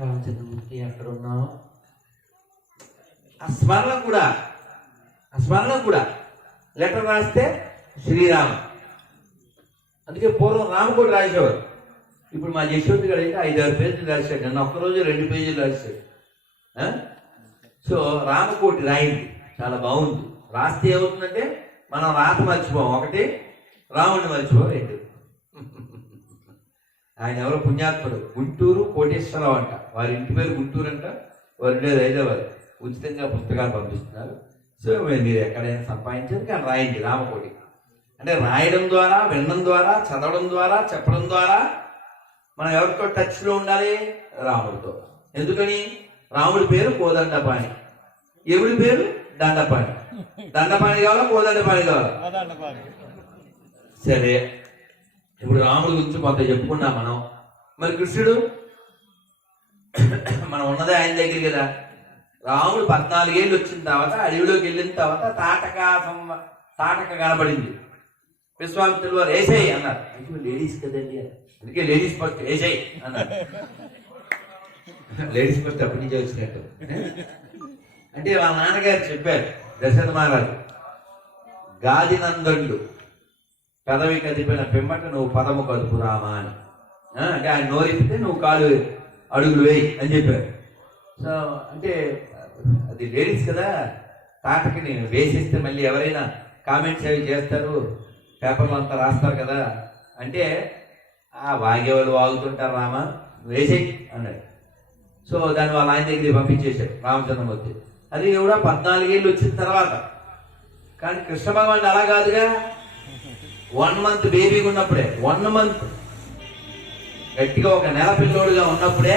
రామచంద్రమూర్తి ఎక్కడున్నావు. ఆ స్మరణ కూడా లెటర్ రాస్తే శ్రీరామ్. అందుకే పూర్వం రామకోటి రాసేవారు. ఇప్పుడు మా యశోద్ గారు అయితే 5-6 పేజీలు రాశాడు. నన్ను ఒక్కరోజు 2 పేజీలు రాశాడు. సో రామకోటి రాయింది, చాలా బాగుంది. రాస్తే ఏమవుతుందంటే మనం రాత మర్చిపోం, ఒకటి రాముడిని మర్చిపోం, 2. ఆయన ఎవరో పుణ్యాత్ముడు, గుంటూరు కోటేశ్వరరావు అంట. వారి ఇంటి పేరు గుంటూరు అంట, వారి ఉండేది హైదరాబాద్. ఉచితంగా పుస్తకాలు పంపిస్తున్నారు. సో మీరు ఎక్కడైనా సంపాదించారు కానీ రాయండి రామకోటి. అంటే రాయడం ద్వారా, వినడం ద్వారా, చదవడం ద్వారా, చెప్పడం ద్వారా మనం ఎవరితో టచ్లో ఉండాలి? రాముడితో. ఎందుకని? రాముడి పేరు కోదండపాణి, ఎవడి పేరు దండపాణి. దండపాణి కావాలా, కోదండపాణి కావాలా? సరే ఇప్పుడు రాముడి గురించి కొంత చెప్పుకున్నాం మనం. మరి కృష్ణుడు మనం ఉన్నదే ఆయన దగ్గర కదా. రాముడు 14 ఏళ్ళు వచ్చిన తర్వాత అడవిలోకి వెళ్ళిన తర్వాత తాటక కనబడింది. విశ్వామిత్రులు వారు ఏసేయ్ అన్నారు. అంటే లేడీస్ కదండి, అందుకే లేడీస్ ఫస్ట్ ఏసేయ్ అన్నారు. లేడీస్ ఫస్ట్ అప్పటి నుంచి వచ్చినట్టు. అంటే వాళ్ళ నాన్నగారు చెప్పారు దశరథ మహారాజు, గాదినందనుడు పెదవి కదిపిన పిమ్మట నువ్వు పదము కదుపు రామా అని. అంటే ఆయన నోరెత్తితే నువ్వు కాలు అడుగులు వేయి అని చెప్పారు. సో అంటే అది లేడీస్ కదా, తాటకిని వేసిస్తే మళ్ళీ ఎవరైనా కామెంట్స్ అవి చేస్తారు, పేపర్లో అంతా రాస్తారు కదా. అంటే వాగేవాళ్ళు వాగుతుంటారు, రామా వేసేయి అన్నాడు. సో దాన్ని వాళ్ళ ఆయన దగ్గరికి పంపించేశాడు రామచంద్రమూర్తి. అది కూడా 14 ఏళ్ళు వచ్చిన తర్వాత. కానీ కృష్ణ భగవాన్ అలా కాదుగా, 1 మంత్ బేబీగా ఉన్నప్పుడే, 1 మంత్ గట్టిగా ఒక నెల పిల్లోడుగా ఉన్నప్పుడే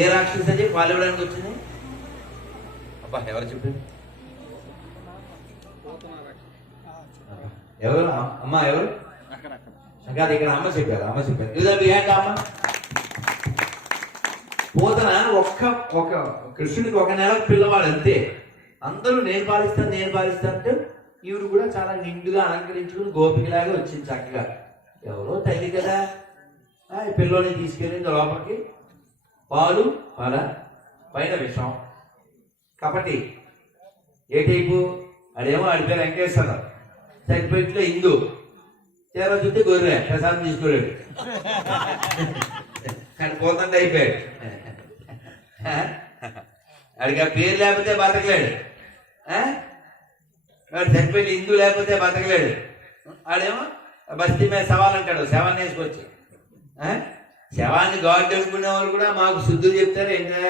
ఏ రాక్షసు అని పాలు ఇవ్వడానికి వచ్చింది? అబ్బా ఎవరు చెప్పింది? ఎవరు అమ్మ? ఎవరు? కాదు, ఇక్కడ అమ్మ చెప్పారు. ఇదండి ఏంటి అమ్మ? పోతన ఒక కృష్ణుడికి 1 నెల పిల్లవాడు అంతే. అందరూ నేను పాలిస్తాను అంటే ఈవిడు కూడా చాలా నిండుగా అలంకరించుకుని గోపికలాగా వచ్చింది చక్కగా. ఎవరో తల్లి కదా, పిల్లోని తీసుకెళ్ళింది లోపలికి. పాలు పైన విషం. కాబట్టి ఏ టైపు? అడేమో ఆడి పేరు వెంకటేశ్వరరావు, సర్టిఫికెట్లో ఇందు, తీరా చూస్తే గొర్రె ప్రసాదం తీసుకోలేడు. కానీ పోతంటే అయిపోయాడు. అడిగి ఆ పేరు లేకపోతే బతకలేడు, వాడు చనిపోయి ఇందు లేకపోతే బతకలేడు. ఆడేమో బస్తీ మీద శవాలు అంటాడు, శవాన్ని వేసుకొచ్చి. శవాన్ని గాడ్ అనుకునే వాళ్ళు కూడా మాకు శుద్ధులు చెప్తారు ఏంటా,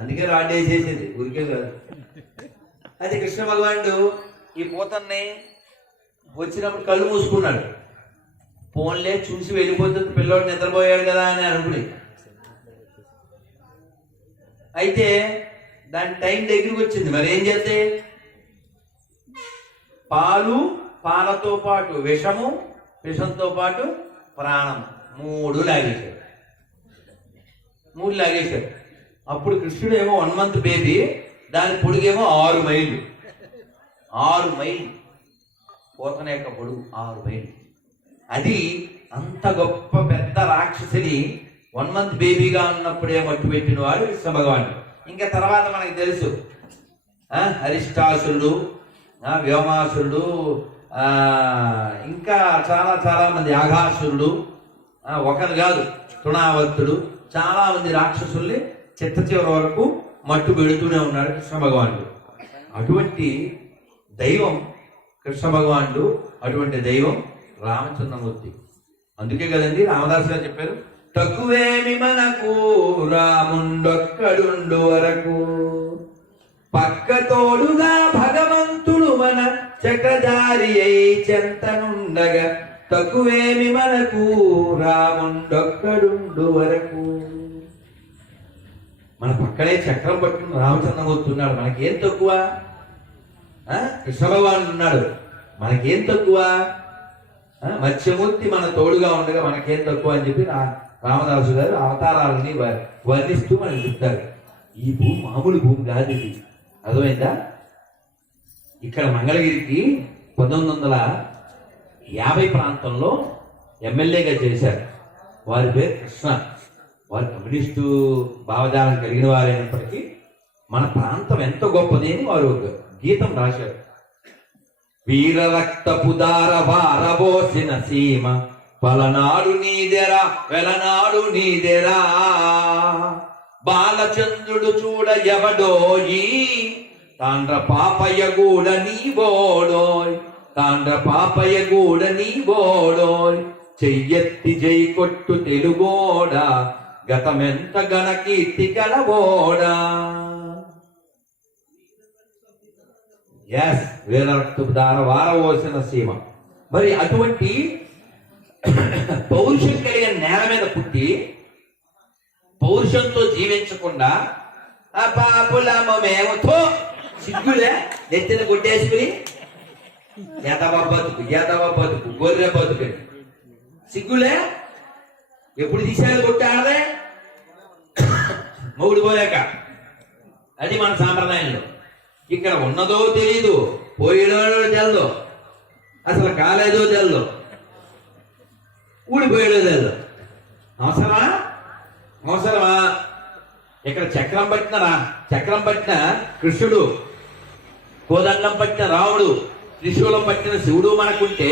అందుకే రాడ్ వేసేసేది, ఊరికే కాదు. అది కృష్ణ భగవానుడు ఈ పూతన్ని వచ్చినప్పుడు కళ్ళు మూసుకున్నాడు. ఫోన్లే చూసి వెళ్ళిపోతుంది, పిల్లోడు నిద్రపోయాడు కదా అని అనుకుని. అయితే దాని టైం దగ్గరికి వచ్చింది. మరి ఏం చేస్తే పాలతో పాటు విషంతో పాటు ప్రాణం 3 లాగేశాడు. అప్పుడు కృష్ణుడు ఏమో 1 మంత్ బేబీ, దాని పొడుగేమో 6 మైళ్ళు. 6 మైళ్ళు పోతన యొక్క పొడుగు 6 మైళ్ళు. అది అంత గొప్ప పెద్ద రాక్షసిని 1 మంత్ బేబీగా ఉన్నప్పుడే మట్టు పెట్టిన వాడు కృష్ణ భగవానుడు. ఇంకా తర్వాత మనకి తెలుసు, అరిష్టాసురుడు, వ్యోమాసురుడు, ఇంకా చాలా మంది, ఆఘాసురుడు, ఒకరు కాదు తృణావర్తుడు, చాలా మంది రాక్షసుల్ని చిట్ట చివరి వరకు మట్టు పెడుతూనే ఉన్నాడు కృష్ణ భగవానుడు. అటువంటి దైవం కృష్ణ భగవానుడు, అటువంటి దైవం రామచంద్రమూర్తి. అందుకే కదండి రామదాసు గారు చెప్పారు, తక్కువేమి మనకు రాముండొక్కడుండు వరకు, పక్క తోడుగా భగవంతుడు మన చక్రధారి అయి చెంతనుండగా, తక్కువేమి మనకు రాముండొక్కడుండు వరకు. మన పక్కనే చక్రం పట్టుకుని రామచంద్రమూర్తి ఉన్నాడు, మనకేం తక్కువ? కృష్ణ భగవానుడు ఉన్నాడు, మనకేం తక్కువ? మత్స్యమూర్తి మన తోడుగా ఉండగా మనకేం తక్కువ అని చెప్పి రామదాసు గారు అవతారాలని వర్ణిస్తూ మనకి చెప్తారు. ఈ భూమి మామూలు భూమి కాదు, ఇది అర్థమైందా? ఇక్కడ మంగళగిరికి 1950 ప్రాంతంలో ఎమ్మెల్యేగా చేశారు. వారి పేరు కృష్ణ. వారు కమ్యూనిస్టు భావజాలం కలిగిన వారైనప్పటికీ మన ప్రాంతం ఎంత గొప్పది అని వారు గీతం రాశారు. వీర రక్తపు దార వారబోసిన సీమ, పలనాడు నీదెరా వెలనాడు నీదెరా, బాలచంద్రుడు చూడ ఎవడోయి, తాండ్ర పాపయ్య గూడ నీవోడోయ్, తాండ్ర పాపయ్య గూడ నీవోడోయ్, చెయ్యెత్తి జై కొట్టు తెలుగోడా, గతమెంత గణ కీర్తి గలవోడా. ఎస్, వీరరక్తపు దార వారబోసిన సీమ. మరి అటువంటి పౌరుషం కలిగిన నేల మీద పుట్టి పౌరుషంతో జీవించకుండా ఆ పాపులమేమో సిగ్గులే నెత్తిన కొట్టేసుకుని ఎదవ బతుకు గొర్రె బతుకు. సిగ్గులే? ఎప్పుడు తీసేది కొట్టాడదే మొగుడు పోయాక. అది మన సాంప్రదాయంలో. ఇక్కడ ఉన్నదో తెలీదు, పోయినో తెలదు, అసలు కాలేదో తెలదు, ఊడిపోయాడో తెలదు. అవసరమా? ఇక్కడ చక్రం పట్టిన కృష్ణుడు, కోదండం పట్టిన రాముడు, త్రిశూలం పట్టిన శివుడు మనకుంటే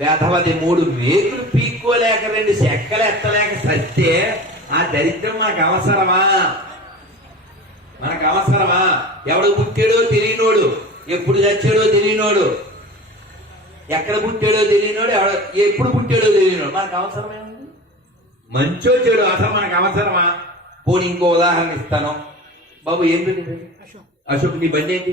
వేధవది 3 మేకులు పీక్కోలేక 2 చెక్కలు ఎత్తలేక సత్తే ఆ దరిద్రం మనకు అవసరమా? ఎవడు పుట్టాడో తెలియనోడు, ఎప్పుడు చచ్చాడో తెలియనోడు, ఎక్కడ పుట్టాడో తెలియనోడు, ఎప్పుడు పుట్టాడో తెలియనోడు మనకు అవసరమేముంది? మంచో చెడు అసలు మనకు అవసరమా? పోనీ ఇంకో ఉదాహరణ ఇస్తాను బాబు. ఏం పెట్టింది? అశోక్. నీ బండి ఏంటి?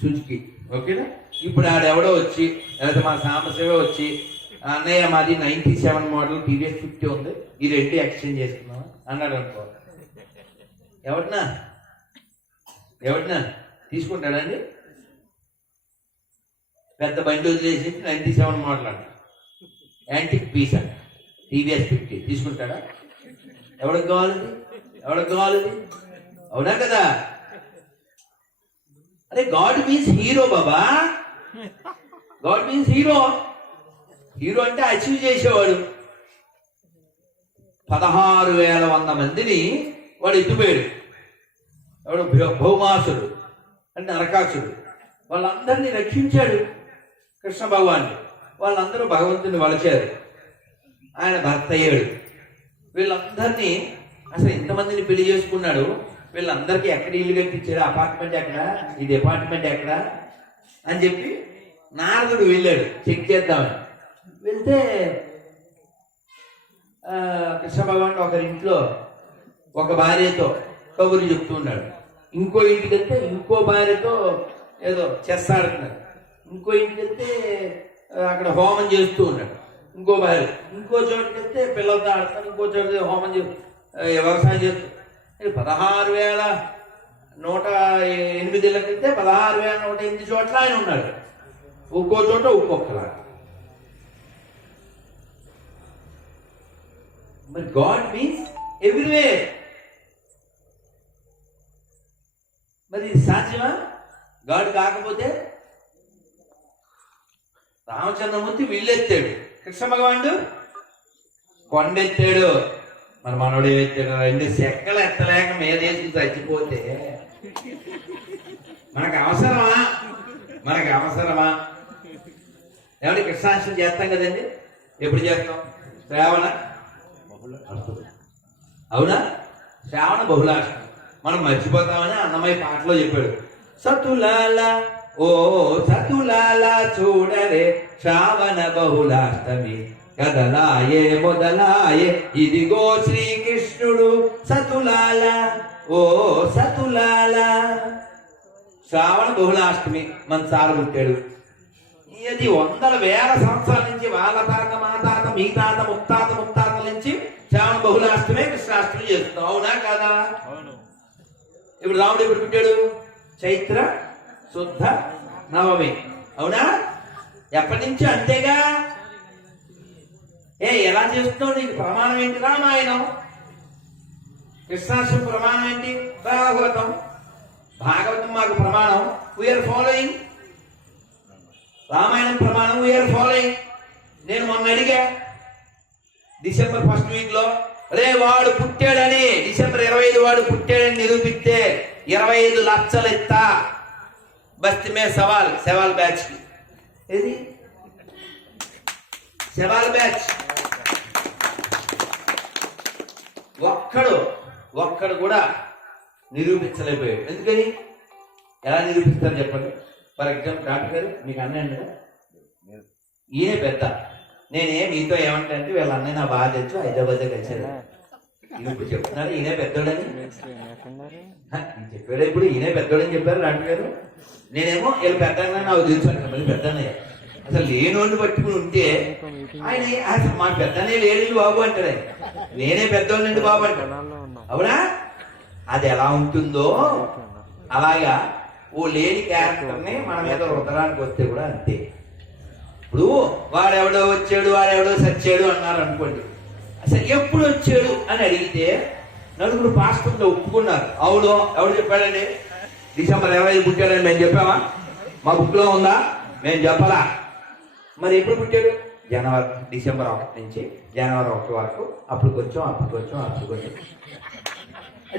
సుజుకి. ఓకేనా? ఇప్పుడు ఆడెవడో వచ్చి, లేదా మా సాంబశివే వచ్చి, అన్నయ్య మాది 97 మోడల్ టీవీఎస్ 50 ఉంది, ఈ 2 ఎక్స్చేంజ్ చేసుకున్నాం అన్నాడు అనుకో. ఎవరినా తీసుకుంటాడండి? పెద్ద బండి వదిలేసి 97 మోడల్ అంట, యాంటిక్ పీస్ అంట, టీవీఎస్ 50 తీసుకుంటాడా? ఎవరికి కావాలి? అవునా కదా? అరే గాడ్ మీన్స్ హీరో బాబా. గాడ్ మీన్స్ హీరో అంటే అచీవ్ చేసేవాడు. 16,100 మందిని వాడు ఎత్తుపోయాడు. ఎవడు? భౌమాసుడు అంటే నరకాసుడు. వాళ్ళందరినీ రక్షించాడు కృష్ణ భగవానుడు. వాళ్ళందరూ భగవంతుని వలచారు, ఆయన భర్త అయ్యాడు. వీళ్ళందరినీ అసలు ఇంతమందిని పెళ్లి చేసుకున్నాడు. వీళ్ళందరికీ ఎక్కడ ఇల్లు కట్టించాడు? అపార్ట్మెంట్ ఎక్కడ, ఈ డిపార్ట్మెంట్ ఎక్కడ అని చెప్పి నారదుడు వెళ్ళాడు చెక్ చేద్దామని. వెళ్తే కృష్ణ భగవాన్ ఒకరింట్లో ఒక భార్యతో కబుర్లు చెప్తూ ఉన్నాడు. ఇంకో ఇంటికి వెళ్తే ఇంకో భార్యతో ఏదో చెస్ ఆడుతున్నాడు. ఇంకో ఇంటికి వెళ్తే అక్కడ హోమం చేస్తూ ఉన్నాడు ఇంకో భార్య. ఇంకో చోటుకి వెళ్తే పిల్లలతో ఆడుతాడు. ఇంకో చోట హోమం వ్యవసాయం చేస్తూ 16,108 వెళ్తే 16,108 చోట్ల ఆయన ఉన్నాడు. ఒక్కో చోట ఒక్కొక్కలా. మరి గాడ్ మీన్స్ ఎవ్రీవేర్. మరి ఇది సాధ్యమా? గాడ్ కాకపోతే రామచంద్రమూర్తి విల్లెత్తాడు, కృష్ణ భగవానుడు కొండెత్తాడు. మరి మనోడు ఏమెత్తాడు? 2 చెక్కలు ఎత్తలేక మీదేసి చచ్చిపోతే మనకు అవసరమా? ఎవరి కృష్ణాష్టమి చేస్తాం కదండి. ఎప్పుడు చేస్తాం? శ్రావణ బహుళాష్టమి. అవునా? శ్రావణ బహుళాష్టమి. మనం మర్చిపోతామని అన్నమయ్య పాటలో చెప్పాడు. సతులాల ఓ సతులాల చూడరే శ్రావణ బహుళాష్టమి కదలాయే మొదలాయే ఇదిగో శ్రీకృష్ణుడు సతులాల ఓ సతులాల. శ్రావణ బహుళాష్టమి మన సారు పుట్టాడు. ఇది 100,000 సంవత్సరాల నుంచి వాళ్ళ తాత, మా తాత, మీ తాత, ముత్తాతల నుంచి శ్రావణ బహుళాష్టమి కృష్ణాష్టమి చేస్తున్నాం. అవునా కాదా? ఇప్పుడు రాముడు ఎప్పుడు పుట్టాడు? చైత్ర శుద్ధ నవమి. అవునా? ఎప్పటి నుంచి? అంతేగా. ఎలా చేస్తున్నావు? నీకు ప్రమాణం ఏంటి? రామాయణం. కృష్ణాష్టమి ప్రమాణం ఏంటి? భాగవతం మాకు ప్రమాణం. We are following. రామాయణం ప్రమాణం, వీఆర్ ఫాలోయింగ్. నేను మొన్న అడిగా డిసెంబర్ 1st వీక్ లో, అరే వాడు పుట్టాడని, డిసెంబర్ 25 వాడు పుట్టాడని నిరూపిస్తే 25 లక్షలు ఇస్తా. బస్తీ మే సవాల్ బ్యాచ్ కి. ఏది సవాల్ బ్యాచ్? ఒక్కడు కూడా నిరూపించలేకపోయాడు. ఎందుకని? ఎలా నిరూపిస్తారు చెప్పండి? ఫర్ ఎగ్జాంపుల్ డాక్టర్ గారు, మీకు అన్నయ్య కదా, ఈయనే పెద్ద. నేనే మీతో ఏమంటే వీళ్ళ అన్నయ్య నా బాగా తెచ్చు హైదరాబాద్ కలిసారు. ఇప్పుడు చెప్తున్నారు ఈయనే పెద్దోడని. చెప్పాడు ఇప్పుడు ఈయనే పెద్దోడని చెప్పారు డాక్టర్ గారు. నేనేమో వీళ్ళు పెద్ద నాకు తెలుసు అంటే మళ్ళీ పెద్ద అన్నయ్య. అసలు లేనోడిని పట్టుకుని ఉంటే ఆయన అసలు మా పెద్దనే లేడండి బాబు అంటాడు. ఆయన నేనే పెద్దోళ్ళండి బాబు అంటాడు. అవునా? అది ఎలా ఉంటుందో అలాగా ఓ లేని క్యారెక్టర్ని మన మీద రుద్దడానికి వస్తే కూడా అంతే. ఇప్పుడు వాడెవడో వచ్చాడు వాడెవడో సచ్చాడు అన్నారు అనుకోండి, అసలు ఎప్పుడు వచ్చాడు అని అడిగితే నలుగురు పాస్టర్లు ఒప్పుకున్నారు. అవును, ఎవడు చెప్పాడండి డిసెంబర్ 25 పుట్టాడని మేము చెప్పామా? మా బుక్లో ఉందా? మేము చెప్పలా. మరి ఎప్పుడు పుట్టాడు? డిసెంబర్ 1 నుంచి జనవరి 1 వరకు, అప్పుడు కొంచెం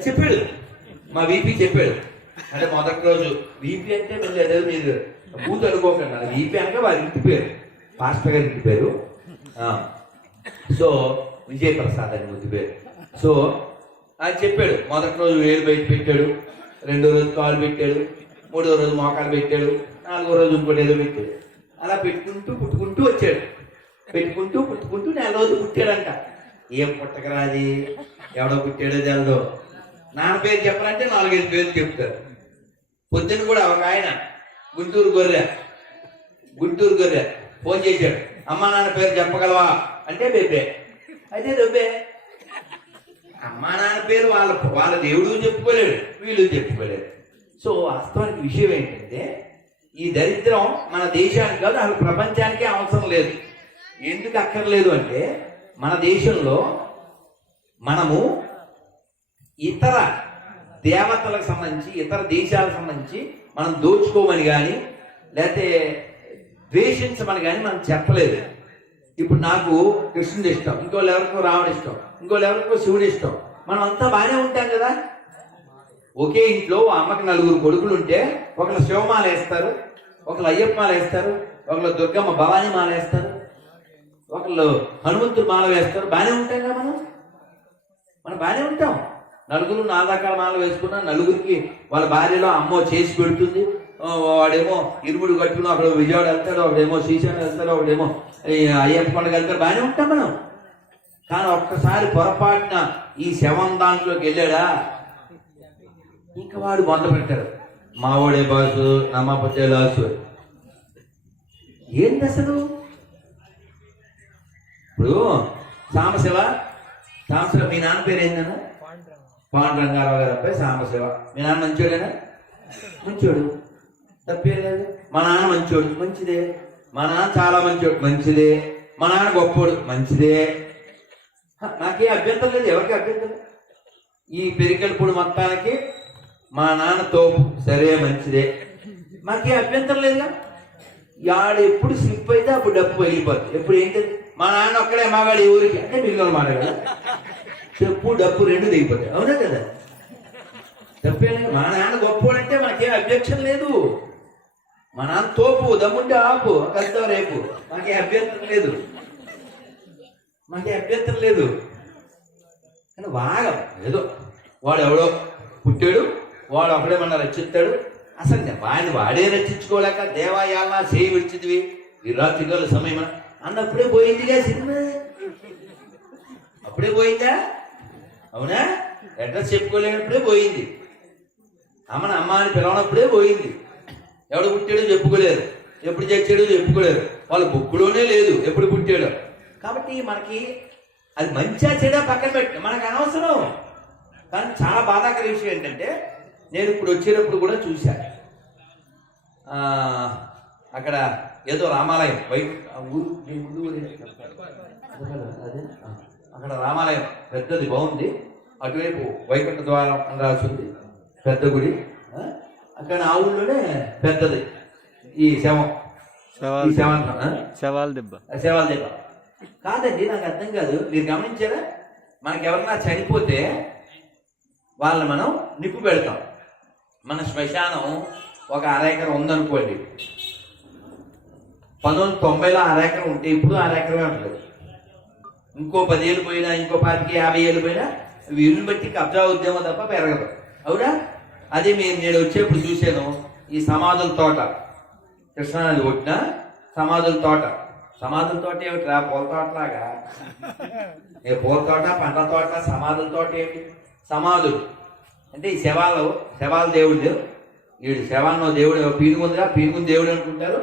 చెప్పాడు. మా వీపీ చెప్పాడు. అంటే మొదటి రోజు వీపీ అంటే మీరు బూత్ అనుకోకండి, అది వీపీ అనగా వారి ఇంటి పేరు, పాస్టర్ గారి ఇంటి పేరు. సో విజయప్రసాద్ అని ముద్దు పేరు. సో అది చెప్పాడు. మొదటి రోజు వేలు బయట పెట్టాడు, రెండో రోజు కాలు పెట్టాడు, మూడో రోజు మోకాలు పెట్టాడు, నాలుగో రోజు ఇంకోటి ఏదో పెట్టాడు. అలా పుట్టుకుంటూ వచ్చాడు. పుట్టుకుంటూ 4 రోజులు పుట్టాడంట. ఏం పుట్టకరాది, ఎవడో పుట్టాడో తెలదు. నాన్న పేరు చెప్పాలంటే 4-5 పేర్లు చెప్తారు. పొద్దున్న కూడా ఒక ఆయన గుంటూరు గొర్రె ఫోన్ చేశాడు. అమ్మా నాన్న పేరు చెప్పగలవా అంటే బెబ్బే. అయితే దొబ్బే. అమ్మా నాన్న పేరు వాళ్ళ దేవుడు చెప్పుకోలేడు, వీళ్ళు చెప్పుకోలేడు. సో వాస్తవానికి విషయం ఏంటంటే ఈ దరిద్రం మన దేశానికి కాదు, అసలు ప్రపంచానికే అవసరం లేదు. ఎందుకు అక్కర్లేదు అంటే మన దేశంలో మనము ఇతర దేవతలకు సంబంధించి ఇతర దేశాలకు సంబంధించి మనం దోచుకోమని కానీ లేకపోతే ద్వేషించమని కానీ మనం చెప్పలేదు. ఇప్పుడు నాకు కృష్ణుడు ఇష్టం, ఇంకోళ్ళు ఎవరికో రాముడు ఇష్టం, ఇంకోళ్ళు ఎవరికో శివుడు ఇష్టం. మనం అంతా బాగానే ఉంటాం కదా. ఒకే ఇంట్లో అమ్మకి 4 కొడుకులు ఉంటే ఒకళ్ళు శివమాల వేస్తారు, ఒకళ్ళు అయ్యప్ప మాల వేస్తారు, ఒకళ్ళు దుర్గమ్మ భవానీ మాల వేస్తారు, ఒకళ్ళు హనుమంతుడు మాల వేస్తారు. బాగానే ఉంటాం కదా మనం బాగానే ఉంటాం. 4 4 రకాల మాల వేసుకున్నా 4కి వాళ్ళ భార్యలో అమ్మో చేసి పెడుతుంది. వాడేమో ఇరుముడు కట్టుకుని అక్కడ విజయవాడ వెళ్తాడు, ఒకడేమో శ్రీశైలం వెళ్తాడు, ఒకడేమో అయ్యప్ప కొండకి వెళ్తాడు. బాగానే ఉంటాం మనం. కానీ ఒక్కసారి పొరపాటున ఈ శవం దాంట్లోకి వెళ్ళాడా ఇంకా వాడు మొదలు పెట్టాడు. మావోడే బాసు, నమ్మపతే లాసు. ఏంటి అసలు? ఇప్పుడు సాంబశివ మీ నాన్న పేరు ఏందన్నా? పాండురంగారావు గారు అబ్బాయి సాంబశివ. మీ నాన్న మంచోడేనా? మంచోడు, తప్పేం లేదు. మా నాన్న మంచోడు, మంచిదే. మా నాన్న చాలా మంచోడు, మంచిదే. మా నాన్న గొప్పోడు, మంచిదే. నాకే అభ్యంతరం లేదు, ఎవరికి అభ్యంతరం. ఈ పెరికల్పూడి మొత్తానికి మా నాన్న తోపు, సరే మంచిదే, మాకే అభ్యంతరం లేదుగా. యాడు ఎప్పుడు స్లిప్ అయితే అప్పుడు డబ్బు వెళ్ళిపోతుంది. ఎప్పుడు ఏంటది? మా నాన్న ఒక్కడే మగాడు ఈ ఊరికి అంటే మిగిలిన మాట కదా, చెప్పు డబ్బు 2 దిగిపోతాయి. అవునా కదా? తప్పేం. మా నాన్న గొప్పోడంటే మనకేం అబ్జెక్షన్ లేదు. మా నాన్న తోపు, దమ్ముంటే ఆపు, కలుద్దాం రేపు, మాకే అభ్యంతరం లేదు. కానీ వాగం ఏదో వాడు ఎవడో పుట్టాడు, వాడు ఒకడేమన్నా రక్షిస్తాడు. అసలు వాడే రక్షించుకోలేక దేవాయాలనా చేయి విడిచిదివి ఈ రాత్రికాల సమయం అన్నప్పుడే పోయిందిగా సినిమా. అప్పుడే పోయిందా? అవునా? అడ్రస్ చెప్పుకోలేనప్పుడే పోయింది. అమ్మని అమ్మ అని పిలవనప్పుడే పోయింది. ఎవడు పుట్టాడో చెప్పుకోలేరు, ఎప్పుడు చచ్చాడో చెప్పుకోలేరు, వాళ్ళ బుక్కులోనే లేదు ఎప్పుడు పుట్టాడో. కాబట్టి మనకి అది మంచిగా చెడా పక్కన పెట్టి మనకు అనవసరం. కానీ చాలా బాధాకర విషయం ఏంటంటే నేను ఇప్పుడు వచ్చేటప్పుడు కూడా చూశాను, అక్కడ ఏదో రామాలయం అక్కడ రామాలయం పెద్దది బాగుంది. అటువైపు వైకుంఠ ద్వారం అని రాసింది, పెద్ద గుడి. అక్కడ ఆ ఊళ్ళోనే పెద్దది ఈ శవాల దెబ్బ కాదండి. నాకు అర్థం కాదు, మీరు గమనించారా? మనకి ఎవరన్నా చనిపోతే వాళ్ళని మనం నిప్పు పెడతాం. మన శ్మశానం ఒక 1/2 ఎకరం ఉందనుకోండి. 1990లో 1/2 ఎకరం ఉంటే ఇప్పుడు 1/2 ఎకరమే ఉంటుంది. ఇంకో 10 ఏళ్ళు పోయినా, ఇంకో 25, 50 ఏళ్ళు పోయినా వీళ్ళని బట్టి కబ్జా ఉద్యమం తప్ప పెరగదు. అవునా? అదే నేను వచ్చేప్పుడు చూశాను ఈ సమాధుల తోట, కృష్ణానది ఒడ్డున సమాధుల తోట. సమాధుల తోట ఏమిటి? పూల తోటలాగా. పూల తోట, పండ్ల తోట, సమాధుల తోట ఏమిటి? సమాధులు అంటే ఈ శవాల దేవుడు. వీళ్ళు శవాల్లో దేవుడు పీనుగుందిగా, పీనుగుని దేవుడు అనుకుంటారు.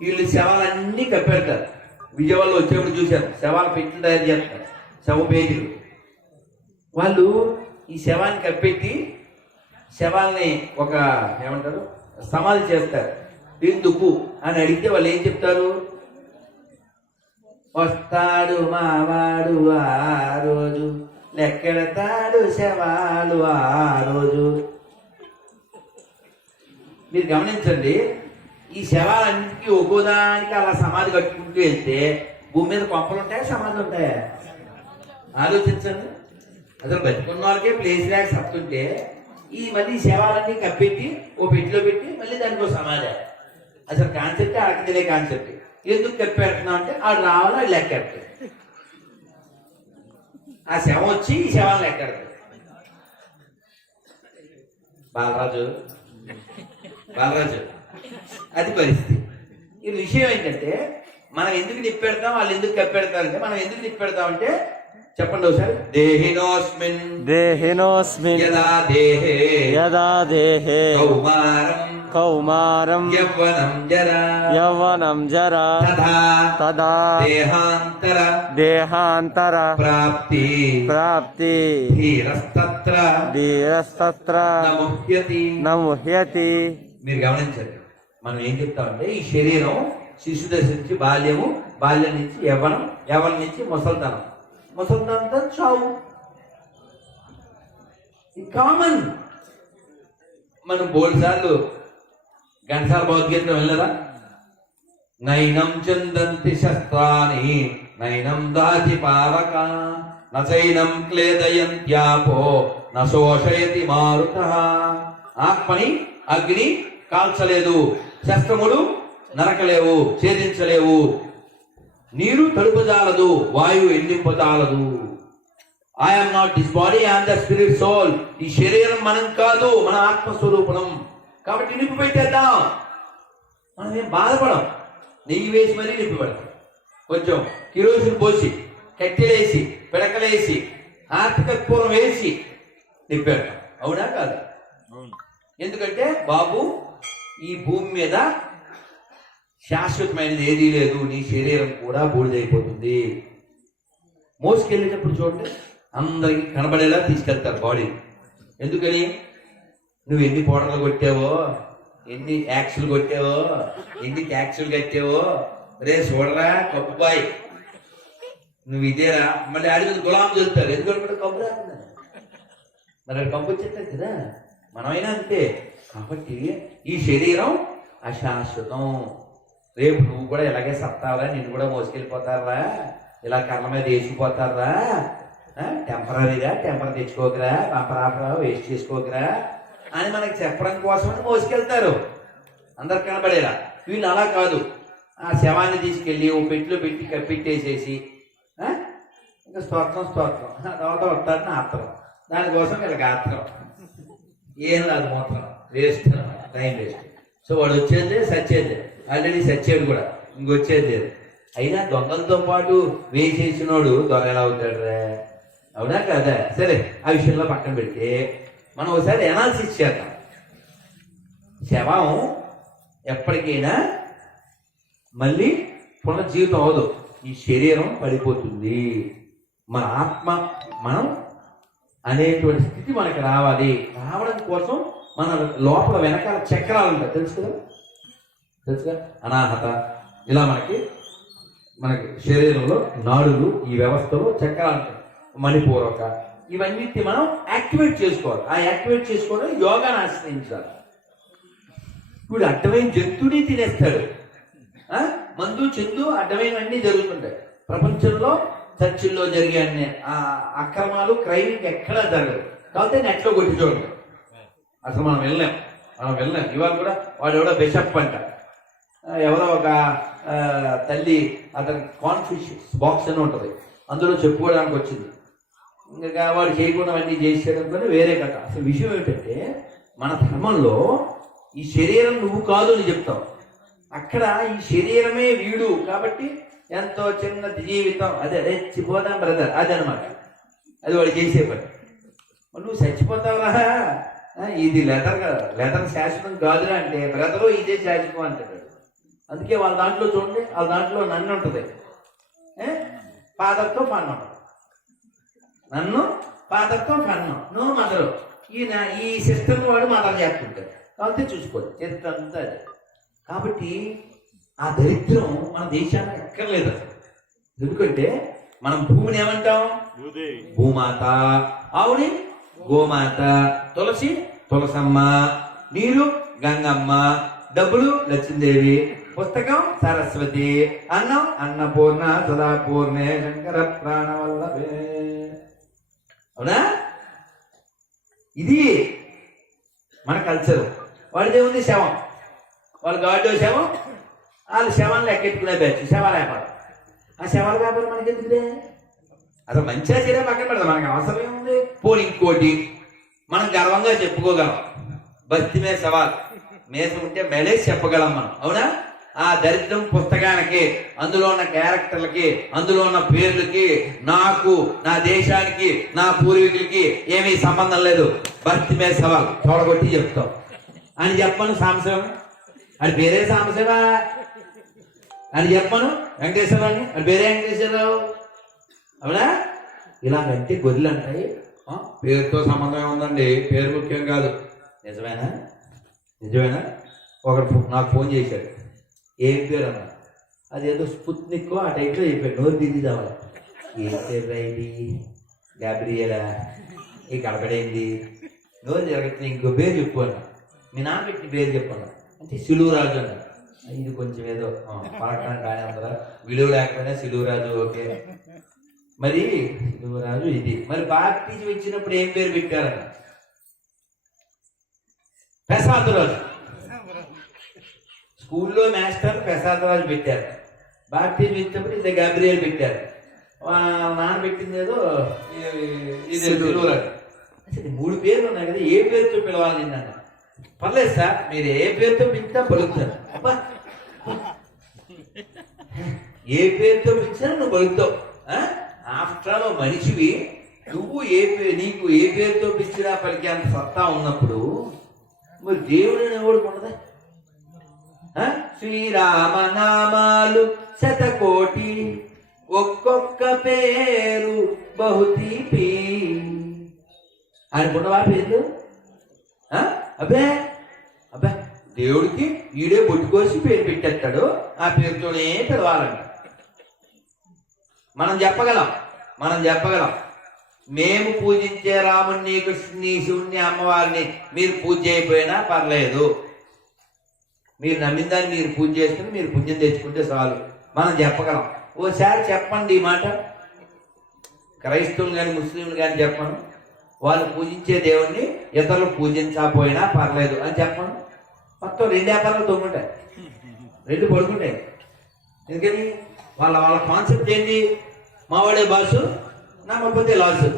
వీళ్ళు శవాలన్నీ కప్పెడతారు. విజయవాడలో వచ్చేప్పుడు చూశారు, శవాలు పెట్టి తయారు చేస్తారు, శవ పేజీలు. వాళ్ళు ఈ శవాన్ని కప్పెట్టి శవాల్ని ఒక ఏమంటారు సమాధి చేస్తారు. ఎందుకు అని అడిగితే వాళ్ళు ఏం చెప్తారు? వస్తాడు మావాడు ఆ రోజు, లెక్కెడతాడు శవాలు ఆ రోజు. మీరు గమనించండి, ఈ శవాలన్నింటికి ఒక్కోదానికి అలా సమాధి కట్టుకుంటూ వెళ్తే భూమి మీద కొంపలు ఉంటాయా, సమాధులు ఉంటాయా? ఆలోచించండి. అసలు బతుకున్న వాళ్ళకే ప్లేస్ లేక సత్తుంటే ఈ మళ్ళీ శవాలన్నీ కప్పెట్టి ఓ పెట్టిలో పెట్టి మళ్ళీ దానికి ఒక సమాధి. అసలు కాన్సెప్ట్ ఆడికి తెలియ కాన్సెప్ట్. ఎందుకు కప్పెడుతున్నాం అంటే ఆడు రావాలి, ఆడు లెక్కెడతాడు. ఆ శవం వచ్చి ఈ శవాలను లెక్కెడతాడు. బాలరాజు అది పరిస్థితి. ఈ విషయం ఏంటంటే మనం ఎందుకు నిప్పెడతాం, వాళ్ళు ఎందుకు కప్పెడతారంటే, మనం ఎందుకు నిప్పెడతామంటే చెప్పండి ఒకసారి. దేహినోస్మిన్ యదా దేహే కౌమారం యవ్వనం జరా తదా దేహాంతర ప్రాప్తి ధీరస్తత్ర నముహ్యతి. మీరు గమనించండి, మనం ఏం చెప్తామంటే ఈ శరీరం శిశు దశ నుంచి బాల్యము, బాల్యం నుంచి యవ్వనం, యవ్వనం నుంచి ముసల్తనం, ముసల్తనంతో చావు. ఇది కామన్. మనం బోల్సార్లు గంటసాల భగవద్గీత వెళ్ళరా? నైనం చందంతి శస్త్రాని నైనం దాచి పావక నైనం క్లేదయంత్యాపో నశోషయతి మారుత. ఆత్మని అగ్ని కాల్చలేదు, శస్త్రములు నరకలేవు, ఛేదించలేవు, నీరు తడుపుజాలదు, వాయువు ఎండింపజాలదు. I'm not this body, I'm the spirit soul. ఈ శరీరం మనం కాదు, మన ఆత్మస్వరూపణం. కాబట్టి నిప్పు పెట్టేద్దాం. మనం ఏం బాధపడం. నెయ్యి వేసి మరీ నిప్పు పెడతాం. కొంచెం కిరోసిన్ పోసి, కట్టెలేసి, పిడకలేసి, ఆర్తికర్పూరం వేసి నిప్పు పెడతాం. అవునా కాదు? ఎందుకంటే బాబు, ఈ భూమి మీద శాశ్వతమైనది ఏదీ లేదు. నీ శరీరం కూడా బూడిదైపోతుంది. మోసుకెళ్ళేటప్పుడు చూడండి, అందరికి కనబడేలా తీసుకెళ్తారు బాడీ. ఎందుకని? నువ్వు ఎన్ని పౌడర్లు కొట్టావో, ఎన్ని యాక్సులు కొట్టావో, ఎన్ని ట్యాక్సులు కట్టావో, రే చూడరా కప్పుబాయ్ నువ్వు ఇదేరా. మళ్ళీ ఆడి మీద గులాం చెప్తారు. ఎందుకంటే కప్పు రాకుండా మరి కప్పు వచ్చేస్తారు కదా. మనమైనా అంతే. కాబట్టి ఈ శరీరం అశాశ్వతం. రేపు నువ్వు కూడా ఇలాగే సత్తావరా, నిన్ను కూడా మోసుకెళ్ళిపోతారా, ఇలా కర్ల మీద వేసిపోతారా. టెంపరీగా టెంపర్ తెచ్చుకోకరా, పంపరాపరా, వేస్ట్ చేసుకోకరా అని మనకి చెప్పడం కోసమని మోసుకెళ్తారు, అందరు కనబడేలా. వీళ్ళు అలా కాదు. ఆ శవాన్ని తీసుకెళ్ళి ఓ పెట్టిలో పెట్టి కప్పెట్టేసేసి ఇంకా స్తోత్రం తర్వాత వస్తాడని ఆత్రం. దానికోసం వీళ్ళకి ఆత్రం. ఏం లేదు, మొత్తం వేస్ట్, టైం వేస్ట్. సో వాడు వచ్చేది సచ్చేది, ఆల్రెడీ సచ్చేది కూడా, ఇంకొచ్చేది లేదు. అయినా దొంగలతో పాటు వేసేసినోడు దొంగ ఎలా అవుతాడు రా? అవునా కదా? సరే, ఆ విషయంలో పక్కన పెడితే మనం ఒకసారి ఎనాలిసిస్ చేద్దాం. శవం ఎప్పటికైనా మళ్ళీ పునర్జీవితం అవదు. ఈ శరీరం పడిపోతుంది. మన ఆత్మ, మనం అనేటువంటి స్థితి మనకి రావాలి. రావడం కోసం మన లోపల వెనకాల చక్రాలు ఉంటాయి, తెలుసు కదా? అనాహత, ఇలా మనకి శరీరంలో నాడులు, ఈ వ్యవస్థలో చక్రాలు ఉంటాయి. మణిపూరక, ఇవన్నిటి మనం యాక్టివేట్ చేసుకోవాలి. ఆ యాక్టివేట్ చేసుకోవడం యోగాను ఆశ్రయించాలి. ఇప్పుడు అడ్డమైన జంతువుని తినేస్తాడు. మందు చెందు అడ్డమైనవన్నీ జరుగుతుంటాయి ప్రపంచంలో. చర్చిల్లో జరిగే అన్ని అక్రమాలు, క్రైమ్ ఎక్కడా జరగదు. కాబట్టి నెట్లో కొట్టి చూడండి. అసలు మనం వెళ్ళాం. ఇవాళ కూడా వాడు ఎవడో బిషప్ అంట, ఎవరో ఒక తల్లి అతని కాన్ఫ్యూషన్స్ బాక్స్ అని ఉంటుంది, అందులో చెప్పుకోవడానికి వచ్చింది. ఇంకా వాడు చేయకుండా అన్నీ చేసేయడం కానీ వేరే కథ. అసలు విషయం ఏమిటంటే, మన ధర్మంలో ఈ శరీరం నువ్వు కాదు అని చెప్తావు. అక్కడ ఈ శరీరమే వీడు. కాబట్టి ఎంతో చిన్న జీవితం, అదే రెచ్చిపోతాం బ్రదర్, అదనమాట. అది వాడు చేసే పని. నువ్వు చచ్చిపోతావురా, ఇది లెటర్ శాశ్వతం కాదురా అంటే, బ్రదరు ఇదే శాశ్వతం అంటాడు. అందుకే వాళ్ళ దాంట్లో చూడండి, వాళ్ళ దాంట్లో నన్ను ఉంటుంది, ఫాదర్తో ఫన్ ఉంటుంది. నన్ను ఫాదర్తో ఫన్, నువ్వు మదరు. ఈ సిస్టమ్ వాడు మదర్ చేస్తుంటాడు. కాబట్టి చూసుకోండి చరిత్ర అంతా అదే. కాబట్టి ఆ దరిద్రం మన దేశానికి ఎక్కర్లేదు అసలు. ఎందుకంటే మనం భూమిని ఏమంటాం? భూమాత, ఆవుని గోమాత, తులసి తులసమ్మ, నీరు గంగమ్మ, డబ్బులు లక్ష్మీదేవి, పుస్తకం సరస్వతి, అన్నం అన్నపూర్ణ సదాపూర్ణే శంకర ప్రాణవల్లభే. అవునా? ఇది మన కల్చర్. వాడిదే ఉంది శవం, వాళ్ళ గాడ్డో శవం, వాళ్ళు శవాన్ని లెక్కెట్టుకునే బ్యాచ్ శవాల వ్యాపారం. ఆ శవాల వ్యాపారం మనకి ఎందుకులే? అసలు మంచిగా చేయడం పక్కన పెడతాం, మనకి అవసరం ఏముంది? పోనీ ఇంకోటి మనం గర్వంగా చెప్పుకోగలం, బస్తి మీద సవాల్ మేసం ఉంటే మెలేసి చెప్పగలం మనం. అవునా? ఆ దరిద్రం పుస్తకానికి, అందులో ఉన్న క్యారెక్టర్లకి, అందులో ఉన్న పేర్లకి, నాకు, నా దేశానికి, నా పూర్వీకులకి ఏమీ సంబంధం లేదు. బస్తి మీద సవాల్ తోడగొట్టి చెప్తాం అని చెప్పను. సాంబశివ అది పేరే సాంబశివ అని చెప్పను. వెంకటేశ్వరరావు అది పేరే వెంకటేశ్వరరావు. అవునా? ఇలాగంటే గొర్రెలు అంటాయి. పేరుతో సంబంధం ఉందండి, పేరు ముఖ్యం కాదు. నిజమేనా? నిజమేనా? ఒకడు నాకు ఫోన్ చేశాడు, ఏం పేరు అన్నా. అదేదో స్పుత్నిక్ ఆ టైప్లో చెప్పాడు, నోరు దిద్ది కావాలి. ఏం పేరు ఇది? గాబ్రియలా? ఈ గడపడైంది, నోరు జరగట్లేదు, ఇంకో పేరు చెప్పు అన్న. మీ నాన్న పెట్టిన పేరు చెప్పన్నా అంటే సిలువురాజు అన్న. ఇది కొంచెం ఏదో పలకడానికి కానీ అందరా, విలువ లేకపోయినా సిలువురాజు ఓకే. మరి సిలువురాజు ఇది. మరి బాప్టిజం ఇచ్చినప్పుడు ఏం పేరు పెట్టారన్న? ప్రసాదరాజు. స్కూల్లో మాస్టర్ ప్రసాదరాజు పెట్టారు. బాప్టిజం ఇచ్చినప్పుడు ఇది గాబ్రియల్ పెట్టారు. నాన్న పెట్టింది ఏదో ఇది సిలువురాజు. అసలు 3 పేర్లు ఉన్నాయి కదా, ఏ పేరుతో పిలవాలి నిన్న? పర్లేదు సార్, మీరు ఏ పేరుతో పిలిచినా పలుకుతారు. అబ్బా, ఏ పేరుతో పిలిచినా నువ్వు పలుకుతావు. ఆఫ్టర్ ఆల్ మనిషివి నువ్వు నీకు ఏ పేరుతో పిలిచినా పలికే అంత సత్తా ఉన్నప్పుడు మరి దేవుడిని ఎవడు ఉండదా? శ్రీరామనామాలు శతకోటి, ఒక్కొక్క పేరు బహుతీపి అనుకున్నవా పేర్లు? అబ్బే అబ్బా, దేవుడికి ఈడే బొట్టుకోసి పేరు పెట్టేస్తాడు, ఆ పేరుతోనే పిలవాలంట. మనం చెప్పగలం మేము పూజించే రాముణ్ణి, కృష్ణుని, శివుణ్ణి, అమ్మవారిని మీరు పూజ చేయకపోయినా పర్లేదు, మీరు నమ్మిన దాన్ని మీరు పూజ చేసుకుని మీరు పుణ్యం తెచ్చుకుంటే చాలు. మనం చెప్పగలం. ఓసారి చెప్పండి ఈ మాట, క్రైస్తవులు కానీ ముస్లింలు కానీ చెప్పను, వాళ్ళు పూజించే దేవుణ్ణి ఇతరులు పూజించకపోయినా పర్లేదు అని చెప్పను. మొత్తం 2 వ్యాపారాలు తొంగుంటాయి, 2 పడుకుంటాయి. ఎందుకని? వాళ్ళ కాన్సెప్ట్ ఏంటి? మావాడే బాసు, నమ్మకపోతే లాసు.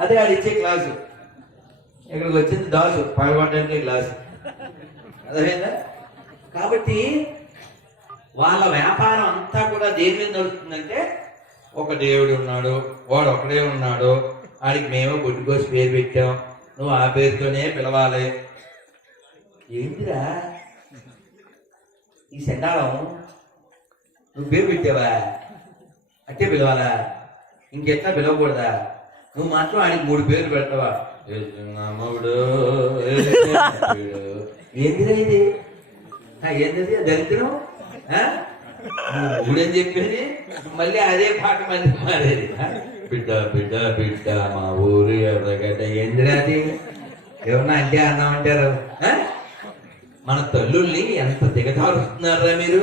అదే ఆడు ఇచ్చే క్లాసు. ఇక్కడికి వచ్చింది దాసు, పగలబడ్డానికి క్లాసు. అదేనా? కాబట్టి వాళ్ళ వ్యాపారం అంతా కూడా దేని మీద నడుస్తుందంటే, ఒక దేవుడు ఉన్నాడు, వాడు ఒకడే ఉన్నాడు, ఆడికి మేము గుడ్డుకోసి పేరు పెట్టాం, నువ్వు ఆ పేరుతోనే పిలవాలి. ఏంటిరా ఈ సెండాళం? నువ్వు పేరు పెట్టావా? అట్టే పిలవాలా? ఇంకెట్లా పిలవకూడదా? నువ్వు మాత్రం ఆడికి 3 పేర్లు పెడతావా? అమ్మవుడు ఏంటిరా ఇది? ఏంటది దరిద్రం? ఊడని చెప్పేది మళ్ళీ అదే పాట మళ్ళీ మారేది. బిడ్డ బిడ్డ బిడ్డ మా ఊరు ఎవరిగడ్డ. ఏందిరా అది? ఏమన్నా అంటే అన్నామంటారు. మన తల్లుల్ని ఎంత దిగజారుస్తున్నారా మీరు?